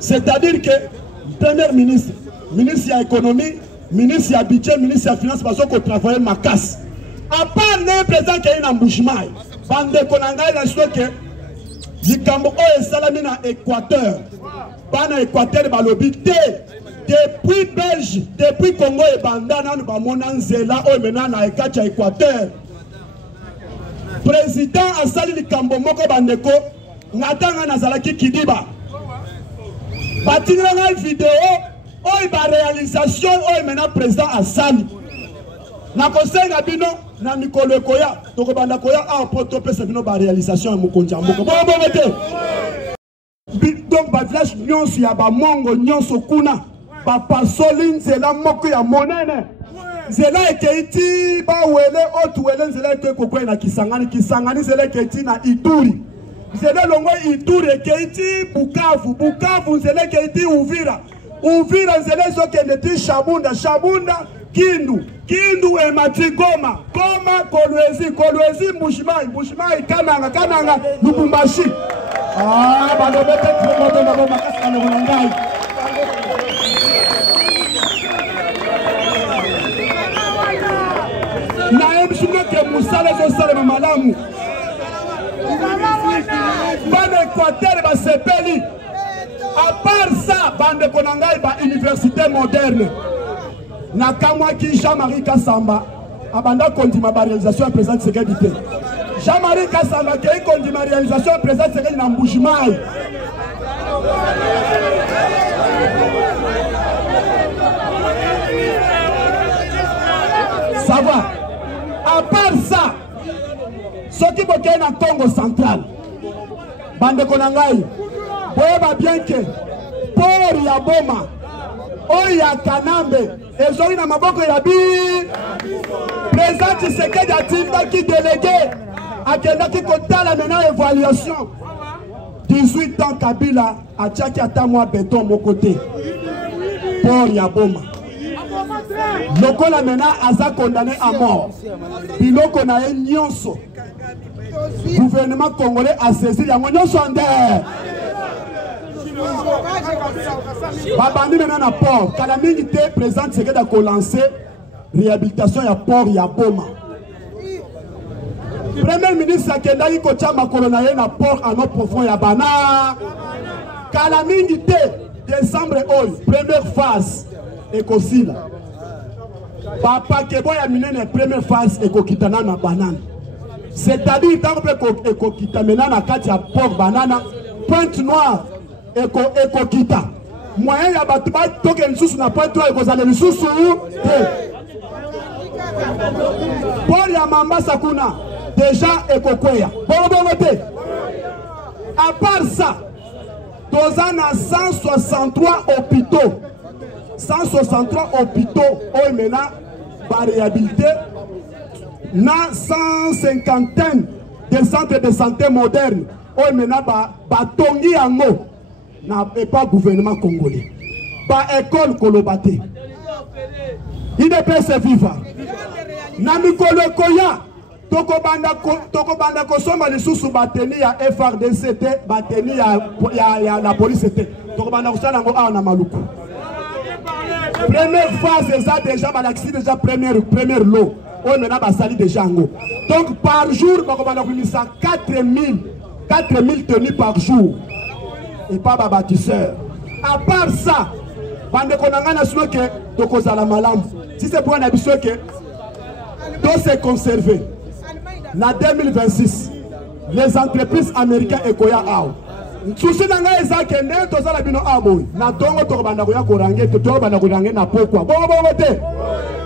C'est-à-dire que premier ministre, ministre de l'économie, ministre de budget, ministre de finance, parce qu'on travaille ma casse. À part le président qui est un embouchement, bande konanga la chose que Likambo est salami na Équateur, pas na Équateur balobi depuis Belge, depuis Congo et bandana nous ba monanzela o mena na ekacha Équateur. Président asali Likambo moko bandeko ngatanga nazalaki kidiba. Batinga na vidéo o ba réalisation o mena président asali. Na kosenga bino na mikolo koya toko banda koya a poto pesa bino ba réalisation ya mokonzi ya moko. Donc ba village nyonso ya ba mongo nyonso kuna ba pasoli nzela moko ya monene. Nzela ekeiti ba wele otu wele nzela ekoko na Kisangani nzela ekeiti na Ituri. Nzela longo Ituri ekeiti Bukavu nzela ekeiti Uvira nzela ezokende ti Shabunda Kindu emati Goma Kolwezi Mbushimai Kananga Lubumbashi. Balobete promoto na Goma kasa na Ngai. Na emshuka ke musala zo sala malamu. Bande Équateur ba sepeli. À part ça, bande konangai ba université moderne. Na kamwa ki Jean-Marie Kassamba abanda kondima ba réalisation ya président Tshisekedi te. Jean-Marie Kassamba qui kondima réalisation ya président Tshisekedi na Mbushimai. Ça va. À part ça, ce qui est dans Congo central, bande konangai, boyeba bien que pour ya boma, oya Kanambe, ezoi na maboko ya bi, président Tshisekedi atinda ki délégué, akenda ki kotala mena évaluation. 18 ans Kabila a tchaki atamwa béton mon côté. Pour ya boma. Lokola mena aza condamné à mort. Biloko na e nyonso. Gouvernement congolais a saisi yango nyonso ande. Babandi mena na port. Kala mingi te président Tshisekedi a lancé réhabilitation ya port ya boma. Premier ministre akendaki kotia makolo na ye na port en eau profond ya bana. Kala mingi te décembre oyo première phase ekosila. Papa kebo ya minene première phase ekokitana na banane. C'est-à-dire tant que ekokita mena na kati ya port banana Pointe Noire ekokita. Moyen ya batu ba toke lisusu na Pointe Noire ekozala lisusu te. Port ya Mambasa kuna déjà ekokweya. Bon voter. À part ça, tozana 163 hôpitaux. 163 hôpitaux au mena par réhabilité na 150 de centres de santé modernes au mena batongi yango na pas gouvernement congolais ba école kolobate IDPS viva na mikolo koya toko banda kosomba lisusu bateni ya FRDC te bateni ya la police te toko banda kosala ngo a na maluku. Première phase, ça déjà, déjà première lot. On a sali déjà en haut. Donc par jour, on a mis ça 4000 tenues par jour. Et pas ma bâtisseur. À part ça, si c'est pour un habitué que tout s'est conservé. En 2026, les entreprises américaines et Koya Ao. souci nanga ezake nde tozala bino aboy na tongo tokobanda koya korange tokobanda korange na pokwa bongo te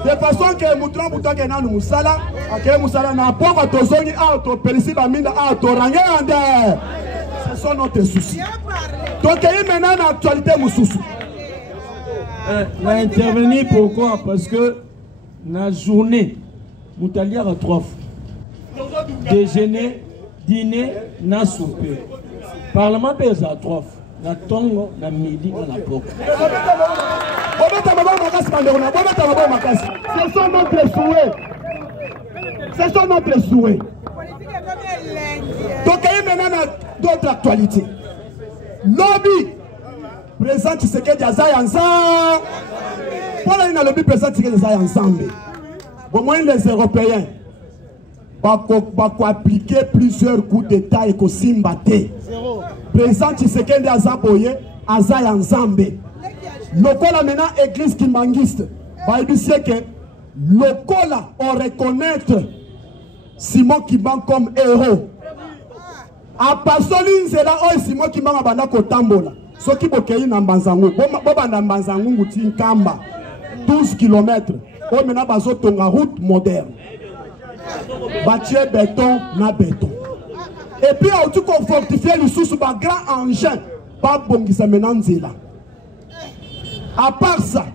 de façon que mutron butoke nanu musala akeye musala na pokwa tozongi a topelisi baminda a torange ande ce sont notre souci tokei maintenant na actualité mususu na intervenir pourquoi parce que na journée mutalière à 3 fois déjeuner dîner na souper Parlement pèse à 3 fois. Na tongo, na midi, na poko. Ce sont notre souhait. Ce sont notre souhait. Donc, il y a maintenant d'autres actualités. Lobby présente ce que Diazaï ensemble. Pour le lobby présente ce que Diazaï ensemble. Au moins les Européens. Appliquer plusieurs coups d'état et Kosimbate. Président Tshisekedi Azaboye, Azaï Nzambe. Lokola maintenant église kimbangiste. Baïbisier que Lokola on reconnaître Simon Kimban comme héros. A Pasoli Nzela Oy Simon Kimban Abanda Kotambola. Soki Bokei Nambanzangu. Boba Nambanzangu Ngouti Nkamba. 12 km. Oy maintenant Bazo Tonga route moderne. Bâtir béton na béton. Et puis on tout fortifier le sous par grand engin pas bongisa maintenant nzela. À part ça,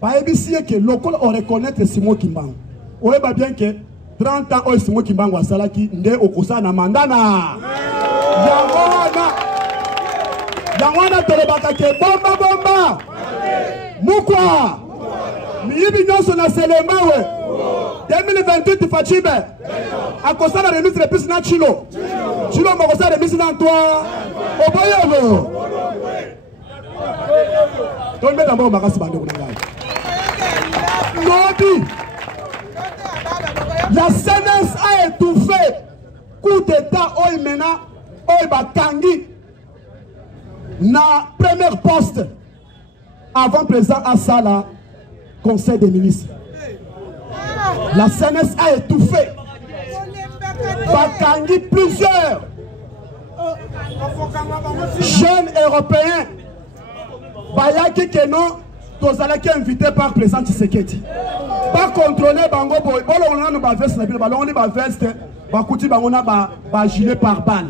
ba ebisier que local on reconnaître Simon Kimbangu. On va bien que 30 ans Simon Kimbangu asalaki nde okosa na mandana. Yangwana tolobaka ke bomba. Mukwa. Miyibi nyonso na selema we. 2028 Fachibe a cause la remise de plus na Chilo Mokosa remise dans toi Oboyobo Tombe d'abord Makasi Bando Nodi la CNS a étouffé coup d'état Oimena Oibakangi na premier poste avant président Assala conseil des ministres. La CNS a étouffé. Bakangi plusieurs jeunes européens. Bayaki Keno, Tozalaki invité par le président Tshisekedi. Pas contrôler Bango Boy. On a une veste, on a une veste, on a un gilet par balle.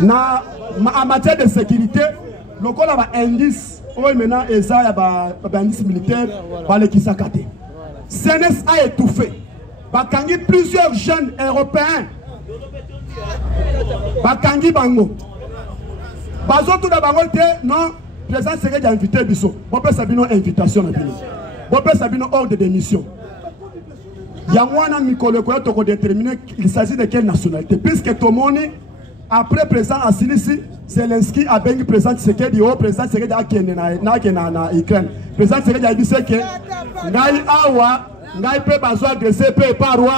En matière de sécurité, le col a un indice. Oui, maintenant, il y a un indice militaire par les Kisakate. CNS a étouffé. Bakangi plusieurs jeunes européens. Bakangi Bango. Bazo tout d'abord, non, le président Tshisekedi a invité Bisso. Bopé Sabino invitation. Bopé Sabino ordre de démission. Yamwana Mikolo Koyotoko déterminer il s'agit de quelle nationalité. Puisque Tomoni, après président Assilisi, Zelensky a bien président Tshisekedi, au président Tshisekedi a Kenya na Ukraine. Président Tshisekedi a dit que Ngai Awa, Ngai peut bazo adresser peu par roi.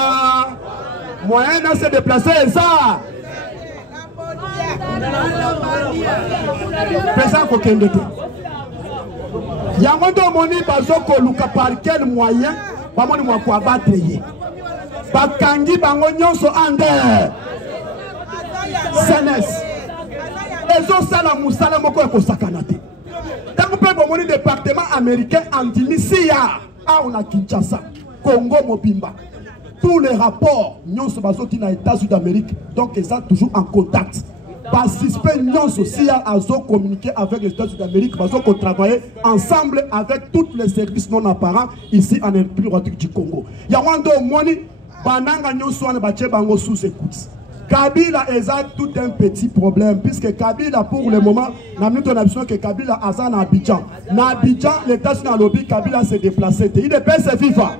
Moyen de se déplacer ça. Président Kokende. Yangondo moni bazo koluka par quel moyen? Bamoni mwa kwa battre ye. Bakangi bango nyonso ande. CNS. Ezo sala musala moko ya kosakana te. Tango pe bomoni département américain antimisia a on a Kinshasa, Congo Mobimba. Tous les rapports nyonso bazoti na États-Unis d'Amérique, donc ils sont toujours en contact. Participer nyonso si a communiqué avec les États-Unis d'Amérique, parce qu'on travaille ensemble avec tous les services non apparents ici en République du Congo. Yawando moni bananga nyonso wana bache bango sous écoute. Kabila est tout un petit problème, puisque Kabila, pour le moment, n'a mis ton option que Kabila a ça dans Abidjan. Dans Abidjan, l'État sur le lobby, Kabila s'est déplacé. Il est PSF FIFA.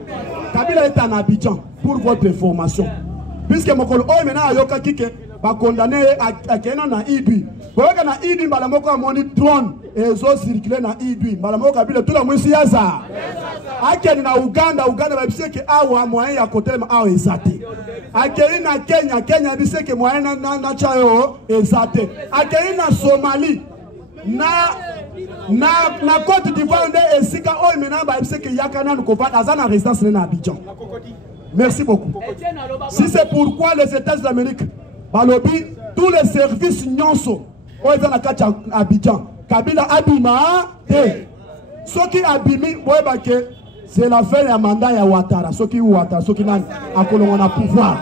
Kabila est en Abidjan, pour votre information. Puisque mon collègue, oh, maintenant, Ayoka Kike, va condamner à Kenan na Idui. Vous voyez que na Idui, Malamoko a moni drone, et ils ont circulé na Idui. Malamoko Kabila, tout le monde s'y a ça. Akeni na Uganda va dire que awa moyen ya côté ma awa ezate. Akeni na Kenya va dire que moyen na chayo ezate. Akeni na Somalie na Côte d'Ivoire nde esika oyo mena ba dire que yakana nkova azana résidence na Abidjan. Merci beaucoup. Si c'est pourquoi les États-Unis d'Amérique balobi tous les services nyonso oyo eza na kati ya Abidjan Kabila abima te soki abimi boyeba ke c'est la fin ya mandat ya Ouattara soki Ouattara soki nani akolongo na pouvoir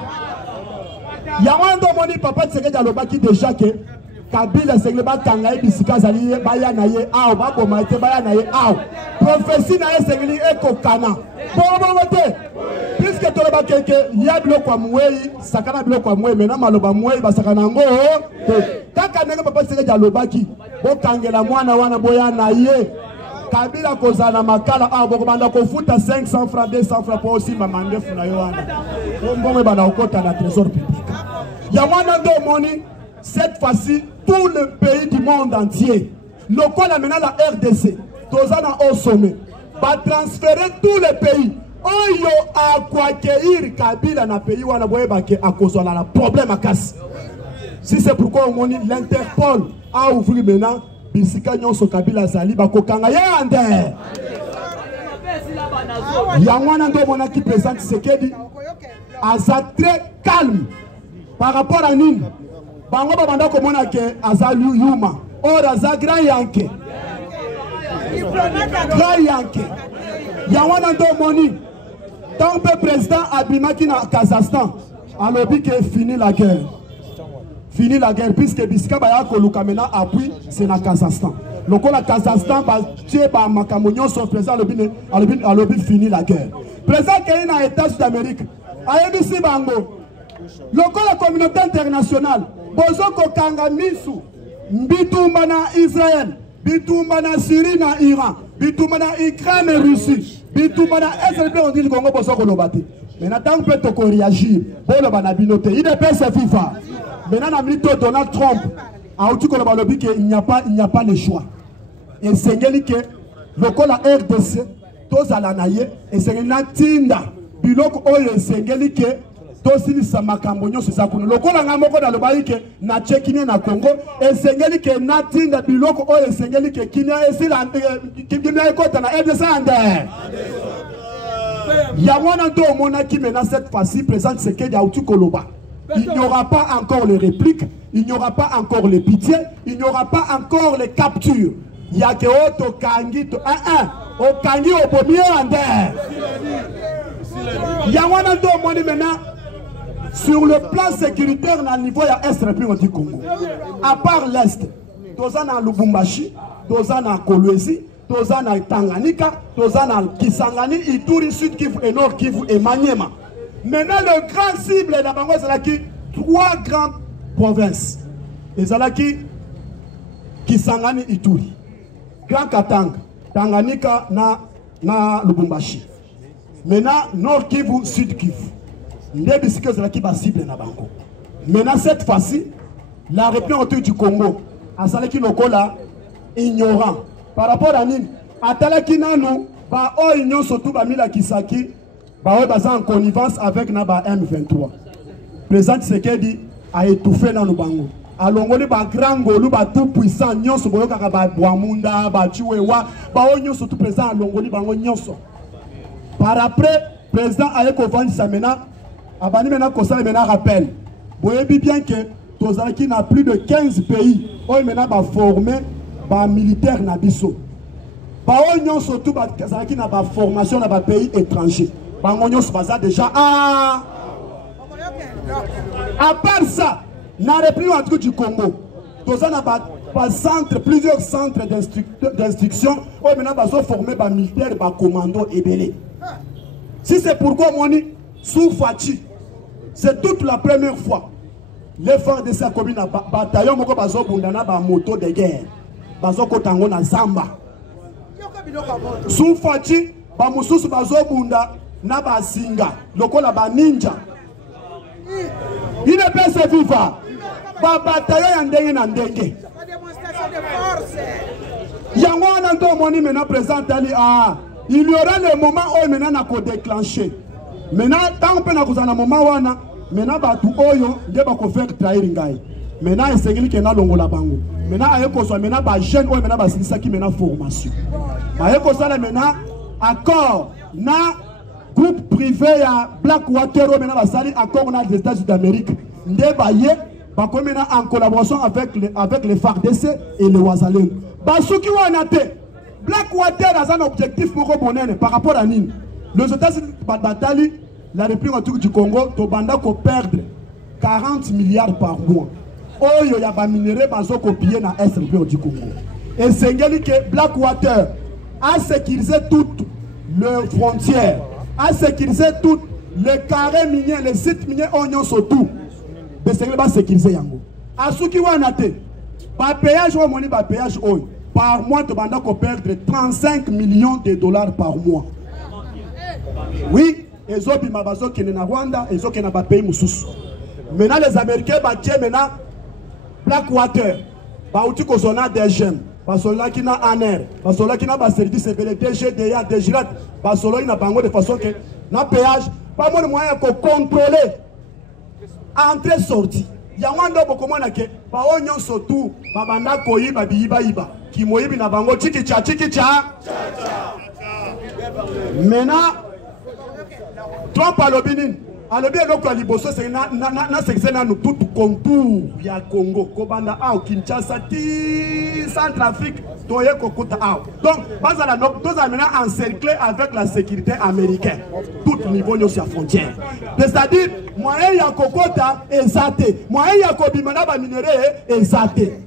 yango ndo moni papa Tshisekedi alobaki déjà ke Kabila sengle bakanga ye bisika zali baya na ye aw baboma te baya na ye aw prophétie na ye sengle ekokana bobo te puisque toloba keke ya biloko ya muwei sakana biloko ya muwei mena maloba muwei basakana ngo te kaka ndenge papa Tshisekedi alobaki bokangela mwana wana boya na ye Kabila kozana makala aw bokobanda kofuta 500 francs 200 francs po aussi mamandefu na yo wana mbongo bana okota na trésor public ya mwana ndo moni cette fois-ci tout le pays du monde entier le quoi la maintenant la RDC tozana au sommet va transférer tous les pays oyo a accueillir Kabila na pays wana boyeba ke akozala na problème à casse si c'est pourquoi on dit l'Interpol a ouvert maintenant bisika nyonso Kabila zali bakokanga yande yangwana ndo mona qui présente Tshisekedi aza très calme par rapport à nini bango babanda komona ke aza yuma or aza grand yanke yangwana ndo moni tant que président abimaki na Kazakhstan alobi ke fini la guerre puisque bisika baya koluka maintenant appui c'est na Kazakhstan lokola Kazakhstan ba tie ba makambo nyonso président alobi fini la guerre président ke na États-Unis d'Amérique ayebisi bango lokola communauté internationale bozoko kanga misu bitumba na Israël bitumba na Syrie na Iran bitumba na Ukraine et Russie bitumba na SLP on dit Congo bozoko lobate maintenant tant que to ko réagir bolo bana binote IDPS FIFA maintenant na minute Donald Trump a outu ko balobi que il n'y a pas le choix et sengeli que lokola RDC tozala na ye et sengeli na tinda biloko oyo sengeli que tosilisa makambo nyonso za kuno lokola nga moko dalobaki ke na chekine na Congo esengeli ke natinda biloko oyo esengeli ke kinia esila kimia ekota na RDC ande yamona ndo mona ki mena cette fois-ci présente Tshisekedi a outu koloba il n'y aura pas encore les répliques il n'y aura pas encore les pitiés il n'y aura pas encore les captures yake oto kangi to o kangi obomi ande yamona ndo moni mena sur le plan sécuritaire, à niveau de l'Est du Congo, à part l'Est, Tozana Lubumbashi, Tozana Kolwezi, Tozana Tanganyika, Tozana Kisangani, Ituri, Sud Kivu et Nord Kivu et Maniema. Maintenant, le grand cible de la Bango, c'est trois grandes provinces. Et c'est Kisangani, Ituri, Grand Katanga, Tanganyika, na Lubumbashi. Maintenant, Nord Kivu, Sud Kivu. Maintenant, cette fois-ci, la république autour du Congo, à Salaki Lokola, ignorant. Par rapport à Nîmes, à Talaki Nanou, bah, oh, union surtout, bah, Mila Kisaki, bah, oh, bah, en connivence avec Naba M23. Président Tshisekedi a étouffé dans le Bango. Alors, on est bah, grand Golu, bah, tout puissant, nyon so boyo kaka bah, Boamunda, bah, Chiwewa, bah, oh, nyon surtout président à Longoli, bah, oh, nyon so. Par après, président Ayeko Vandi Samena, Abani maintenant Kosala maintenant rappelle. Vous voyez bien que Tozalaki n'a plus de 15 pays. On maintenant va former des militaires nabiso. Ba onyon surtout Tozalaki n'a pas formation dans des pays étrangers. Ba onyon se déjà à part ça, n'a repris en tout du Congo. Tozana pas centre plusieurs centres d'instruction. On maintenant va former des militaires, des commandos et belé. Si c'est pourquoi mon sous Fachi, c'est toute la première fois. Les forces de sa commune à bataillon, moko bazo bundana ba moto de guerre. Bazo kotango na Zamba. Sous Fachi, ba mususu bazo bunda na ba singa. Lokola ba ninja. Il ne peut se vivre. Ba bataillon ya ndenge na ndenge. Yango na ndo moni maintenant présent ali il y aura le moment où maintenant na ko déclencher. Maintenant, tant que nous avons un moment où maintenant, nous avons faire trahir ngai. Maintenant, c'est ce qui est là longola bango. Maintenant, maintenant, jeune ou maintenant, c'est ça qui maintenant formation. Maintenant, accord na groupe privé à Blackwater ou maintenant, accord na des États-Unis d'Amérique. Ndebaye maintenant en collaboration avec les FARDC et le Ouazalendo. Basuki Wanate, Blackwater a un objectif par rapport à Nîmes. Les États-Unis bataillent la République du Congo, Tobanda ko perdre 40 milliards par mois. Oyo ya ba minéraux bazo copier na Est République du Congo. Et c'est que Blackwater a sécurisé toutes les frontières, a sécurisé toutes les carrés miniers, les sites miniers oignons surtout. Mais c'est que sécuriser yango. Asuki Wanate, par péage au moni par péage oyo. Par mois, tu vas perdre 35 millions de dollars par mois. Oui, les autres qui sont en Rwanda, les autres qui sont dans les pays moussous. Maintenant, les Américains battent maintenant Blackwater. Ils ont des gemmes. Parce que là, qui n'a un air. Parce que là, qui n'a pas servi, c'est que les DG, des girats. Parce que là, il n'a pas de façon que le péage, pas de moyen pour contrôler entrée-sortie. Il y a un moment qui est surtout, babanda koyiba biyiba qui moyibi na bango chikicha. Maintenant, Trump alobinin, alobi eloko ya liboso c'est na sekse na tout contour ya Congo, kobanda au Kinshasa ti Centrafrique, toye kokuta au. Donc, bazala nous maintenant encerclés avec la sécurité américaine, tout niveau de sa frontière. C'est-à-dire, moyen ya kokota ezate, moyen ya kobimana ba minéraux ezate.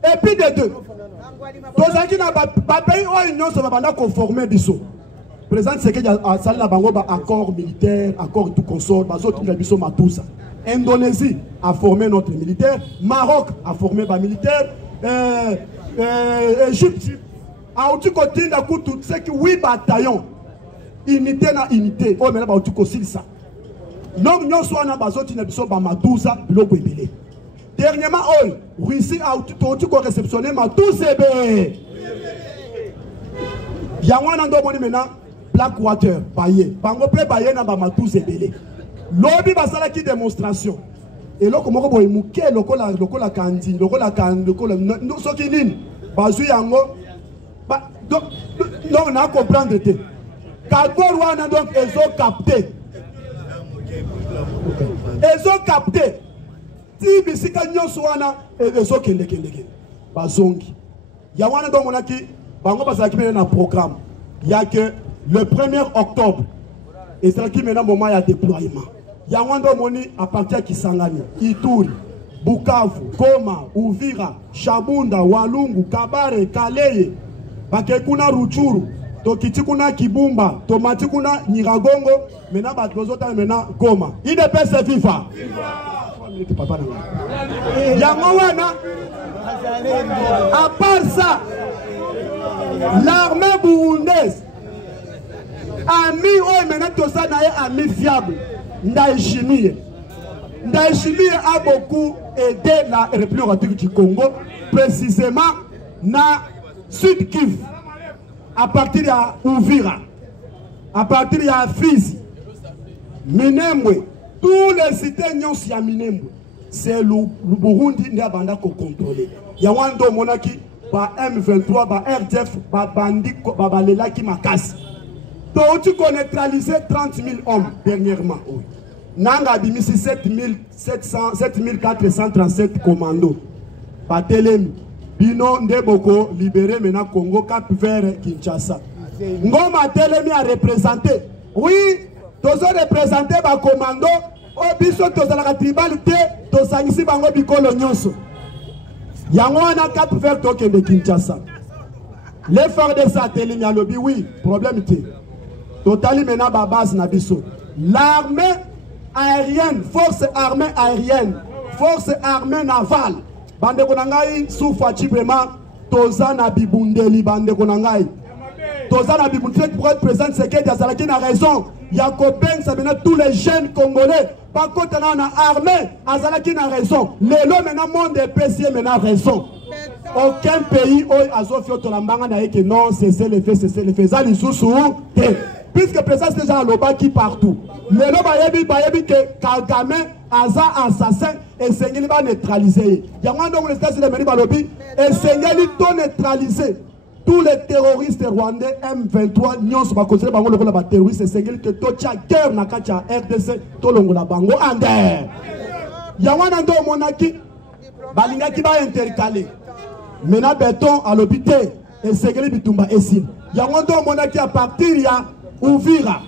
Et puis de deux, tous ceux qui n'ont pas payé une union se va conformer biso. Président c'est que a sali na bango ba accord militaire, accord tout consort, bazo tout biso matousa. Indonésie a formé notre militaire, Maroc a formé ba militaire, Égypte a outil côté da coup tout c'est que 8 bataillons. Unité na unité, oh mais là ba outil kosil ça. Donc nous soit na bazo tout biso ba matousa biloko ebele. Dernièrement, Russie a réceptionné ma tout CB. Il y a un endroit maintenant, Blackwater, Baye. Bango play Baye na ma tout CB. Lobby basala qui démonstration. Et là, comment on mouke, lokola kandi, lokola nous so qui nin, bazu yango. Donc, on a comprendre te. Quand on a donc ils ont capté. Ils ont capté. Si bisika nyonso wana ezo kende bazongi ya wana donc monaki bango basaki na programme ya que le 1er octobre et c'est qui maintenant moment ya déploiement ya wana moni à partir Kisangani, Ituri, Bukavu, Goma, Uvira, Shabunda, Walungu, Kabare, Kaleye, bakekuna Ruchuru, tokiti kuna Kibumba, tomati kuna Nyiragongo, maintenant batozota maintenant Goma. IDPS FIFA. Yamawana, à part ça, l'armée burundaise a mis a mis fiable. Ndaishimie a beaucoup aidé la République du Congo, précisément na Sud Kivu, à partir de Uvira, à partir de Fizi, Minembwe. Tous les citoyens qui sont minés, c'est le Burundi qui a contrôlé. Il y a un homme qui a M23, RDF, Bandi, Balela qui m'a cassé. Donc tu as neutralisé 30 000 hommes dernièrement. Nanga bimisi 7437 commandos. Patelem, Bino Ndeboko, libéré maintenant Congo, Cap Vert, Kinshasa. Ngoma Telemi a représenté. Oui. Tous représentés par commando, au biso tous la tribalité, tous ici bango bikolo nyonso. Yango na cap faire token de Kinshasa. L'effort de satellite à lobby, oui, problème té. Totali mena ba base na biso. L'armée aérienne, force armée aérienne, force armée navale. Bande konangai soufa vraiment tozana bibundeli bande konangai. Tozana bibundeli pour être présent c'est que Diazalaki a raison. Yakobeng, ça maintenant tous les jeunes congolais, par contre on a armée, Azalaki a raison. Les lots maintenant monde des PC maintenant raison. Aucun pays a Zofio Tolambanga n'a que non, c'est les faits, ça les sous puisque le président c'est déjà l'Oba qui partout. Les lots bayebi que Kagame, Aza assassin, et Sengeli va neutraliser. Il y a un donc les États-Unis de lobby, et Sengeli tout neutraliser. Tous les terroristes rwandais M23 nyonso ba considéré bango lokola ba terroriste c'est que to tia guerre na kacha RDC to longola bango ander. Yawana ndo monaki balingaki ba intercaler. Maintenant béton à l'hôpital et Segeli Bitumba Essin. Yango ndo monaki à partir ya Uvira,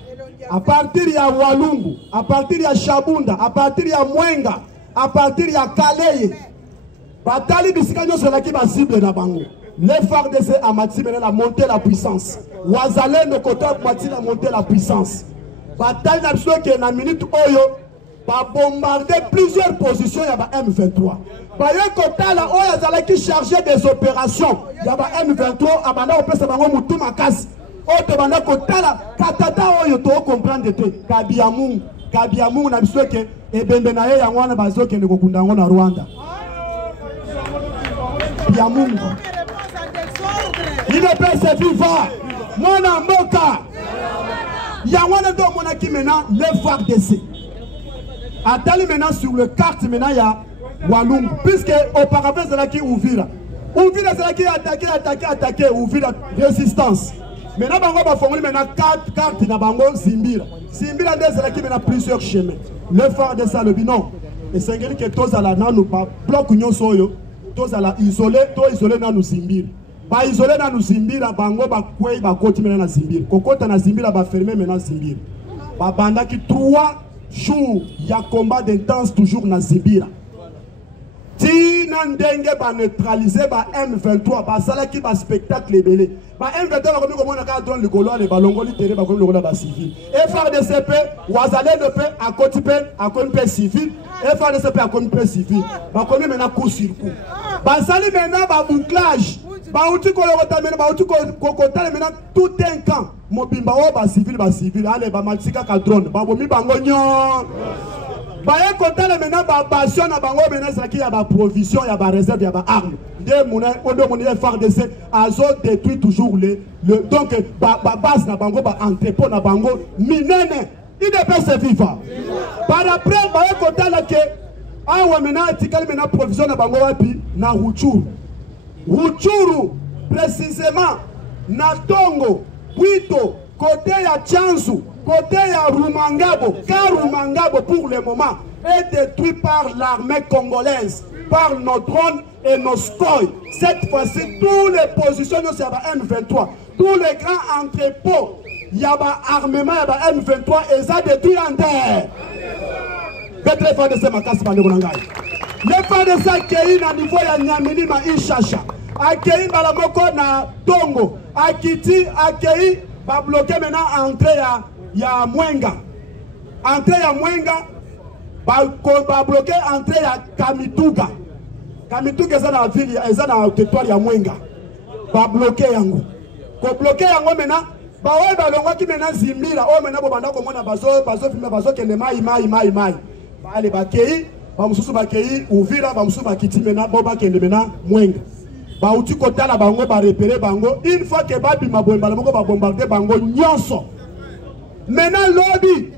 à partir ya Walungu, à partir ya Shabunda, à partir ya Mwenga, à partir ya Kaleye. Batali bisika nyonso laki ba cible na bango. Les FARDC a monté la puissance. Wazalé no côté a monté la puissance. Bataille n'a que na minute oyo ba bombardé plusieurs positions ya ba M23. Ba yo kota la oyo azala qui chargé des opérations ya ba M23 abanda opesa bango mutu makasi. Oto banda kota la katata oyo to comprendre te kabiamu na biso ke ebembe na ye ya ngwana bazoke ne kokunda ngo na Rwanda. Biamu il ne peut se vivre. Mon amboka. Yawanda do monaki maintenant les FARDC. Attali maintenant sur le carte maintenant il y a Walungu. Puisque auparavant c'est là qui Uvira. Uvira c'est là qui attaqué Uvira résistance. Maintenant bango ba fongoli maintenant 4 cartes na bango Zimbira. Zimbira c'est là qui maintenant plusieurs chemins. Le FARDC le binon. Et c'est que tous à la nanu pas bloc union soyo. Tous à la isolé nanu Zimbira. Ba isolé na nous Zimbira bango ba kwei ba koti mena na Zimbira kokota na Zimbira ba fermer mena Zimbira ba banda ki 3 jours ya combat intense toujours na Zimbira ti na ndenge ba neutraliser ba M23 ba sala ki ba spectacle ebele ba M23 ba komi komona ka drone likolo le balongoli tere ba komi lokolo ba civil et FARDC wazale le pe a koti pe a komi pe civil et FARDC a komi pe civil ba komi mena coup sur coup ba sali mena ba bouclage. Bauti kolokota mena bauti kokota mena tout un camp mobimba o ba civil ale ba matika ka drone ba bomi bango nyon ba ye kota mena ba bastion na bango mena saki ya ba provision ya ba réserve ya ba arme de mona odo mona FARDC azo détruit toujours donc ba base na bango ba entrepôt na bango minene il ne peut se vivre par après ba ye kota la ke awa mena tikali mena provision na bango wapi na Ruchuru, précisément, Natongo, Puito, côté ya Tchanzu, côté ya Rumangabo, car Rumangabo pour le moment est détruit par l'armée congolaise, par nos drones et nos SCOI. Cette fois-ci, toutes les positions de M23, tous les grands entrepôts, il y a un armement, il y a un M23 et ça détruit en terre. Les FARDC makasi bande konangai. Les FARDC accueilli na niveau ya Nyamini ma Ishasha. Accueilli balamoko na Tongo. Akiti accueilli ba bloqué maintenant entrée ya Mwenga. Entrée ya Mwenga ba bloqué entrée ya Kamituga. Kamituga eza na ville eza na territoire ya Mwenga. Ba bloqué yango. Ko bloqué yango maintenant ba oyo balongwa ki maintenant Zimbira o maintenant bo banda ko mona bazo filmer bazo kende mai. Allez, bakei, bamususu bakei, Uvira, bamususu bakiti mena, boba kende mena, Mwenga. Ba uti kota la bango, ba repérer bango. Une fois que babi mabomba, la bango ba bombarder bango, nyonso. Maintenant lobby,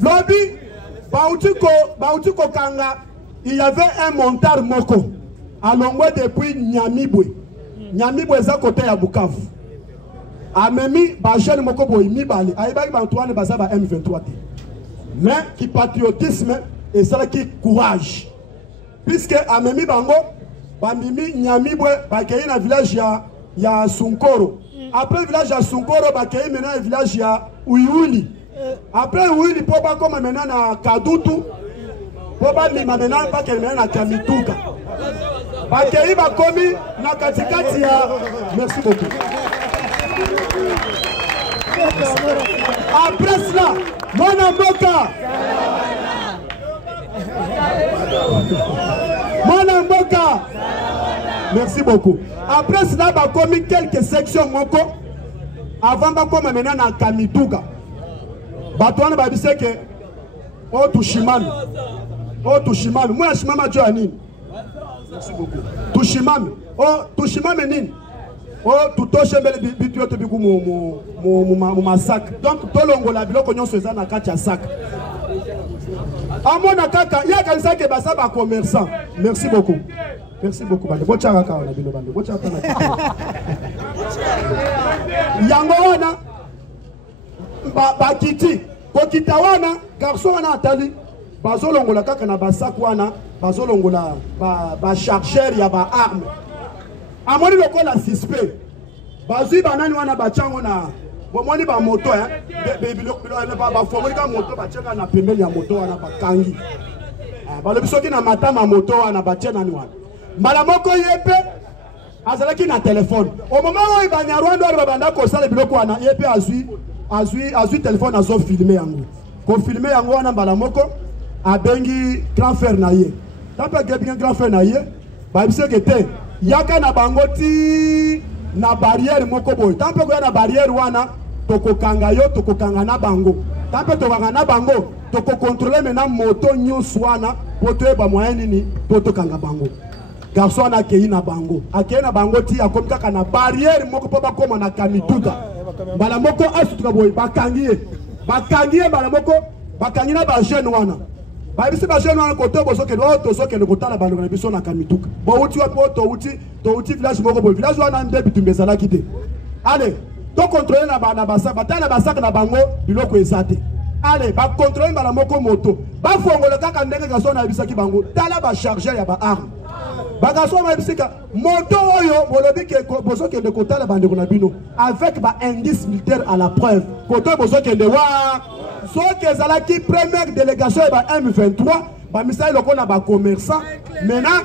ba uti ko kanga, il y avait un montar moko. À Longwe depuis Nyamibwe. Nyamibwe za côté ya Bukavu. A memi, ba jeune moko boy mibali. Aibaki ba Antoine baza ba M23. Mais qui patriotisme et ça qui courage. Puisque à Memi Bango, Bamimi Nyamibwe, Bakei na village ya Sunkoro. Après le village ya Sunkoro, Bakei maintenant le village ya Uyuli. Après Uyuli, Poba comme maintenant na Kadutu. Poba Mima maintenant Bakei maintenant na Kamituga. Bakei Bakomi na Katikati ya. Merci beaucoup. Après cela, mon amboka. Mon amboka. Merci beaucoup. Après cela, il y a commis quelques sections moko. Avant de maintenant na Kamituga. Batouane ba bise que o tushimami. O tushimami. Moi shimama jo anini. Merci beaucoup. Tushimami. O tushimami nini? Oh, tout au chembele bitu te biku mu massacre. Donc tout longola biloko nyonso eza na kati ya sac. Amona kaka ya kanisa ke basa ba commerçant. Merci beaucoup. Merci beaucoup bande. Bocha kaka na bilo bande. Bocha pana. Yango wana ba kiti. Ko kita wana garçon wana atali bazolongola kaka na basak wana bazolongola ba chargeur ya ba arme amoni lokola suspect bazui banani wana bachango na bomoni ba moto ba fomoli ka moto bachenga na pembeni ya moto wana bakangi balobi soki na matama moto wana batie nani wana mbala moko yepe azalaki na telefone au moment oyo banyarwanda oyo babanda kosala biloko wana yepe azwi telefone azofilme yango kofilme yango wana mbala moko abengi grand frère na ye tape akebi grand frère na ye babiseke te yaka na bango ti na barrière moko boy tape koya na barrière wana tokokanga yo tokokanga na bango tape tokanga na bango tokokontrole mena moto nyonso wana po toyeba moyen nini po tokanga bango garçon akei na bango ti akomi kaka na barrière moko po bakoma na kamituka mbala moko asutuka boy bakangi ye mbala moko bakangi na ba jeune wana babisi ba jeune wana kote tozokende kotala bandeko na biso na kamituka bouti wapi touti village moko boy village wana nde bitumba ezalaki te ale tokontrole na basaka batala na basaka na bango biloko eza te ale bakontrole mbala moko moto bafongola kaka ndenge garçon ayebisaki bango tala bachargeur ya baarme bagaso bayebisika moto oyo bolobi ke bozokende kotala bandeko na bino avec indice militaire à la preuve koto bozokende wa soki ezalaki première délégation ya M23 bamisali lokola bacommerçant maintenant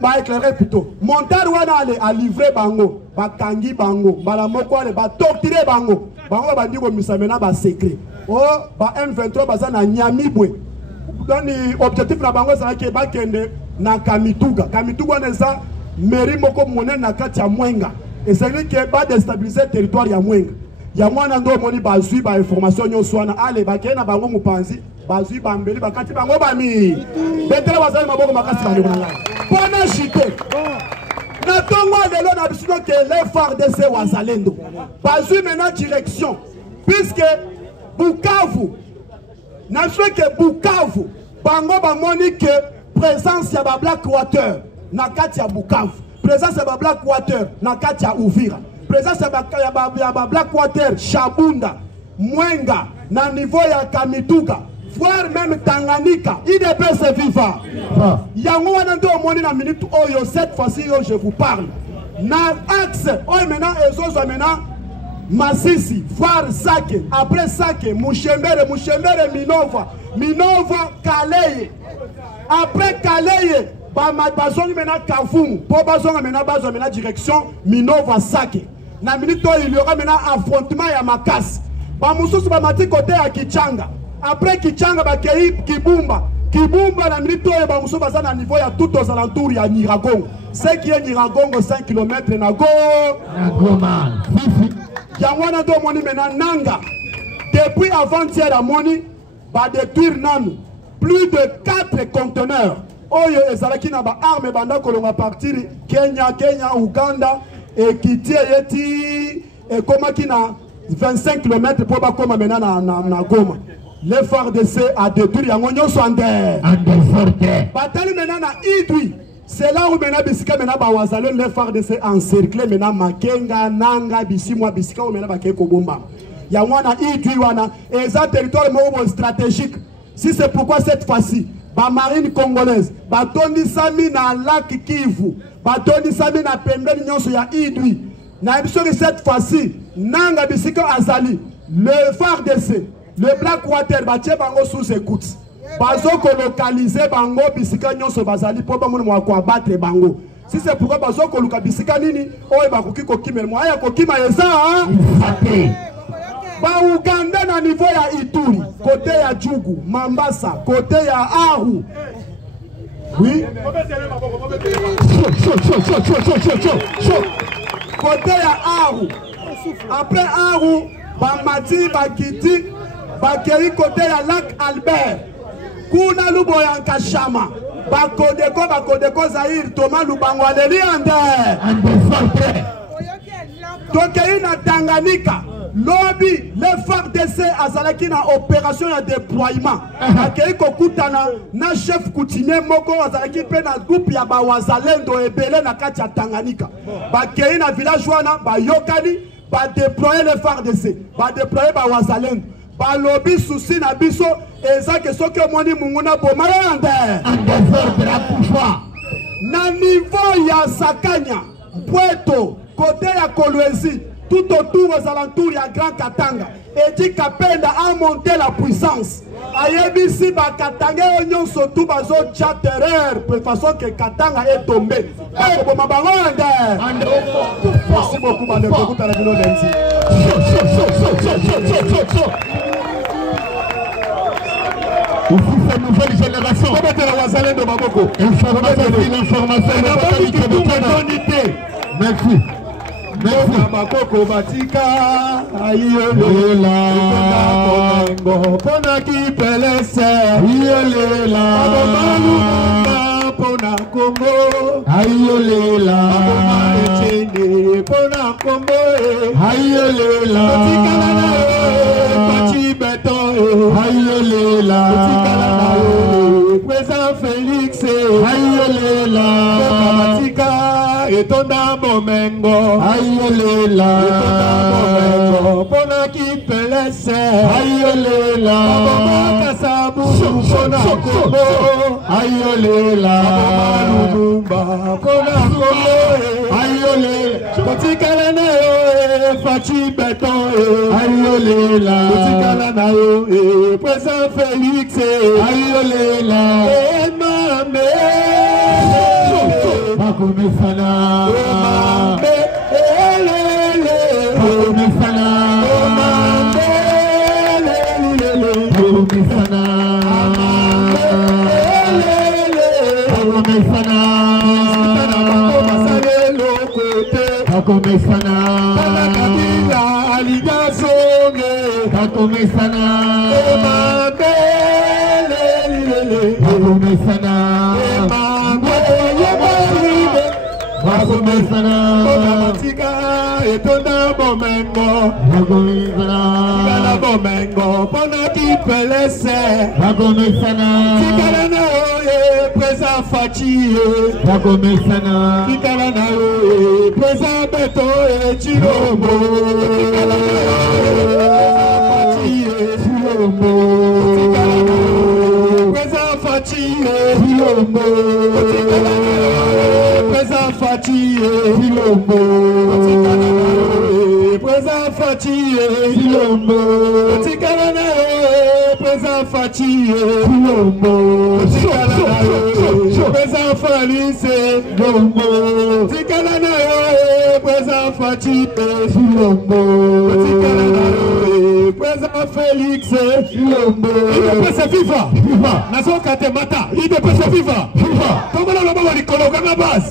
baéclairer plutôt montagne wana a livré bango bakangi bango mbala moko ale batortire bango bandi komisa maintenant basekret M23 baza na nyamibwe doni objectif na bango ezalaki bakende na kamituga wana eza mairie moko monene na kati ya Mwenga ezali ke badestabiliser territoire ya Mwenga ya mwana ndo moni bazwi ba information nyonso wana ale bakeye na bango mopanzi bazwi bambeli bakati bango bami betela bazali maboko makasi bandeko na ngai mpona chite na tongo lelo na biso ke les FARDC wazalendo bazwi maintenant direction puisque Bukavu na biso ke Bukavu bango bamoni ke présence ya ba Black Water na kati ya Bukavu, présence ya ba Black Water na kati ya Uvira, présence ya ba Black Water Shabunda, Mwenga na niveau ya Kamituga, voire même Tanganyika, IDPS viva. Yango wana ndo omoni na minute oyo cette fois-ci je vous parle. Na axe oyo maintenant ezozo maintenant Masisi, voire Sake, après Sake, Mushembere, Minova, Kaleye. Après Kaleye, bazongi maintenant Kavumu, pour bazonga maintenant direction Minova Sake. Na minute il y aura maintenant affrontement ya Makasi. Bamususu bamati côté ya Kichanga. Après Kichanga bakei Kibumba. Kibumba na minute oyo bamususu baza na niveau ya tout aux alentours ya Nyiragongo. Ce qui est Nyiragongo 5 km na Goma. Yangwana do moni maintenant nanga. Depuis avant-hier à moni ba détruire nanu plus de 4 conteneurs. Oyo ezalaki na ba arme banda kolonga partir Kenya, Uganda et Kiti yeti et komaki na 25 km pour ba koma maintenant na Goma. Les FARDC a détruit yango nyonso ande forte. Batali maintenant na Idwi. C'est là où maintenant bisika maintenant ba wazalo les FARDC encerclé maintenant Makenga nanga bisimwa bisika où maintenant ba keko bomba. Ya wana Idwi wana eza territoire moko stratégique. Si c'est pourquoi cette fois-ci ba marine congolaise ba tondi sami na lac Kivu, ba tondi sami na pembeni nyonso ya Idwi. Na biso cette fois-ci nanga bisika azali le FARDC, le Black Water ba tie bango sous écoute. Bazo ko localiser bango bisika nyonso bazali po bamono mwa ko abattre bango. Si c'est pourquoi bazo ko luka bisika nini oyo bakoki ko kimel mwa ya ko kima yeza ba Uganda na niveau ya Ituri, côté ya Djugu, Mambasa, côté ya Aru. Oui. Côté ya Aru. Après Aru, Bamati, Bakiti, Bakeri côté ya Lac Albert. Kuna lubo ya Nkashama. Bakodeko Zahir, Thomas Lubango Aleli ande. Tokei na Tanganyika. Lobby, les FARDC azalaki na opération ya déploiement. Akei kokutana na chef coutumier moko azalaki pe na groupe ya ba wazalendo ebele na kati ya Tanganyika. Bakei na village wana ba yokani ba déployer les FARDC, ba déployer ba wazalendo. balobi souci na biso eza ke soki omoni munguna boma yande en désordre à pouvoir na niveau ya Sakanya Pweto côté ya Kolwezi tout autour aux alentours ya Grand Katanga et dit Kapenda a monté la puissance ayebisi ba Katanga onyon surtout bazo tcha terreur de façon que Katanga est tombé akoboma bango yande. Merci beaucoup bandeko kutala bino denzi. Aussi cette nouvelle génération. Merci. Makoko batika ayolela pona ki pelese ayolela pona Kongo ayolela pona Kongo ayolela Pachi beton ayolela Président Félix ayolela batika etonda bomengo ayolela pona ki pelese ayolela kasabu pona Kongo ayolela Lumumba pona Kongo ayolela kotikala na yo Fachi beton ayolela kotikala na yo Président Félix ayolela mame Bakumefana etonda bomengo tikala bomengo pona ki pelese tikala na oye Président Fachi tikala na oye Président Beto Chilombo tikala na oye Président Fachi Chilombo tikala na oye Président Fachi Chilombo Président Fachi Chilombo tikala na Président Fachi Chilombo tikala na Président Félix Chilombo tikala na Président Fachi Chilombo tikala na Président Félix Chilombo idepese viva nazoka te mata idepese viva tombala loba walikolo kanga bas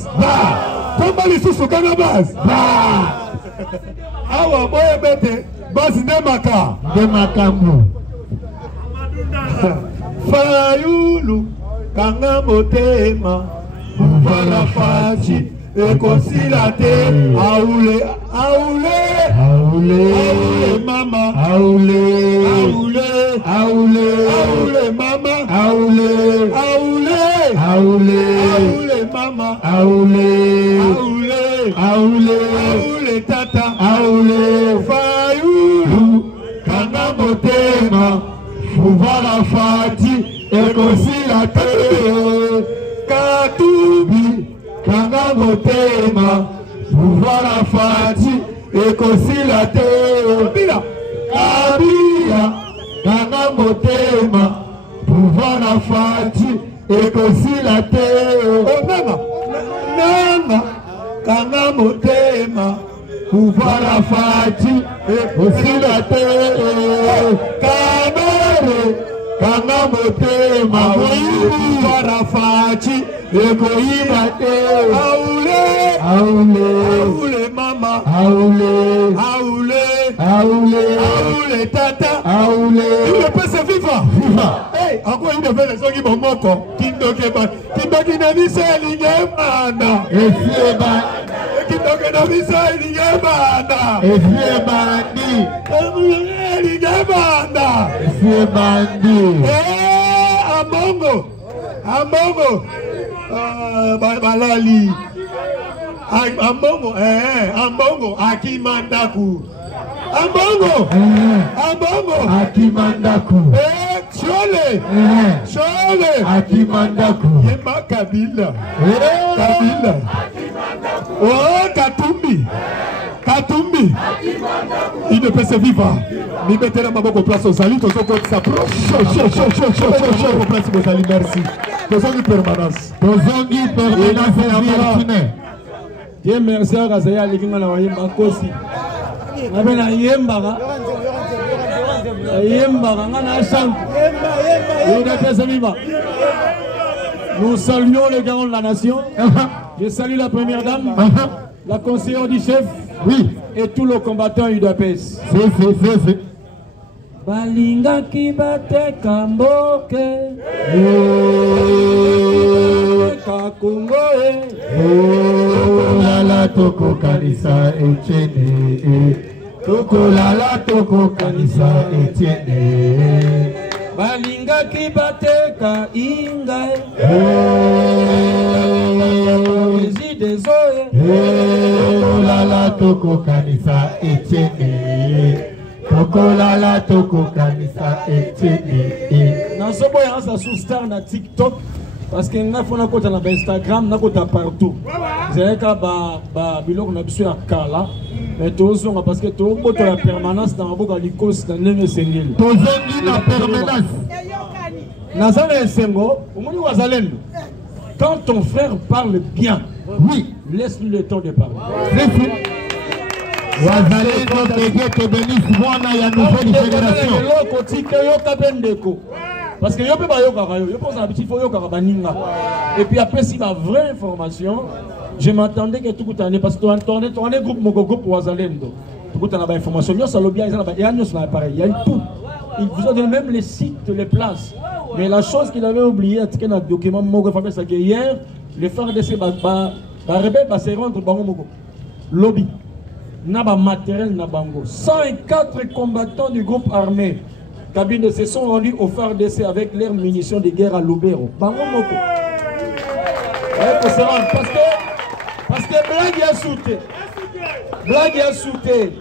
tomba lisusu kanga bas awa boye bete basi ndemakambo fayulu kanga motema vala Fachi ekosila te aule mama aule mama aule mama aule tata fayulu kanga motema vala Fachi ekosila te Katubi kanga motema vala Fachi ekosila te bila kabila kanga motema vala Fachi ekosila te nanga kanga motema vala Fachi ekosila te kabere kanga motema vala Fachi ekoyiba te aule mama aule tata idepese viva ako idefele soki bomoko kindoki na biso elinge banda kindoki na biso elinge banda elinge banda ambongo balali ambongo akimandaku Ambongo. Ambongo. Akimandaku. Chole. Chole. Akimandaku. Yema Kabila. Kabila. Oh, Katumbi. Katumbi. Il ne peut se vivre. Mi mettez la maman au place aux alliés, tous ceux qui s'approchent. Chaud. Place aux alliés, merci. Tous ceux qui permanence. Tozongi permanence. Dieu merci à Razaya, les gens qui ont kosi. Abena yemba. Yemba, ngana chante. Nous saluons les garants de la nation. Je salue la première dame, la conseillère du chef, oui, et tous les combattants UDAPS. C'est. Balinga ki bate kamboke. Kakongo Lala toko kanisa etienne. Toko lala toko kanisa etienne. Balinga ki bate ka inga. Toko lala toko kanisa etienne. Toko lala toko kanisa etienne. Nasobo ya sa sous-star na TikTok. Parce que nous avons un Instagram, nous avons partout. Vous avez un bilog na biso ya kala. Mais tous parce que tout la permanence dans la Likos dans le Sengel. Tozongi la permanence. Nazana Sengo, quand ton frère parle bien, oui, laisse-lui le temps de parler. Wazalendo Tege te bénisse moi na ya nouvelle génération. Parce que yo pe ba yo kaka yo pense habitude faut yo kaka baninga. Et puis après si ma vraie information, je m'attendais que tout coutane parce que on est groupe moko groupe Wazalendo. Tout coutane ba information, yo salo bien ils na ba ya nyos na pareil, il y a tout. Il vous a donné même les sites, les places. Mais la chose qu'il avait oublié, c'est qu'il y a un document moko fait ça que hier, les frères de ces ba rebelle ba se rendre bango moko. Lobby. Naba matériel Nabango. 104 combattants du groupe armé Kabine se sont rendus au FARDC avec leurs munitions de guerre à Lubero. Bango moko. Parce que blague a sauté. Blague a sauté.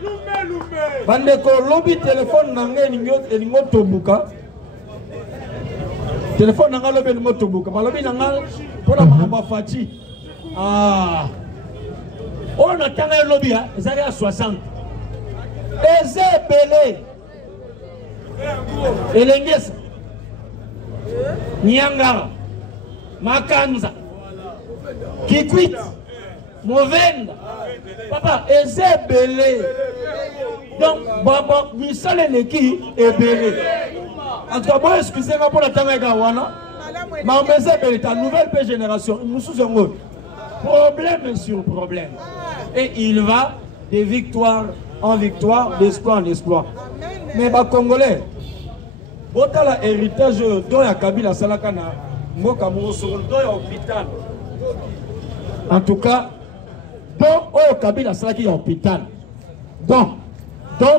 Bandeko lobby téléphone nanga elingo tobuka. Téléphone nanga lobby elingo tobuka. Lobby nanga pona mamba fati. Ah. On a tant de lobby, ils arrivent à 60. Les ébélés. Et les nièces. Nyangara. Makanza. Kikwit. Movenda. Papa, les ébélés. Donc, Baba, Missal et l'équipe ébélés. En tout cas, moi, excusez-moi pour la Tamaga Wana. Mais les ébélés, ta nouvelle génération, nous sommes problème sur problème. Et il va de victoire en victoire, d'espoir en espoir. Mais les Congolais, autant l'héritage dont il y a Kabila Salakana, Moka Moussou, dont il y a hôpital. En tout cas, dont Kabila Salaki est hôpital. Donc,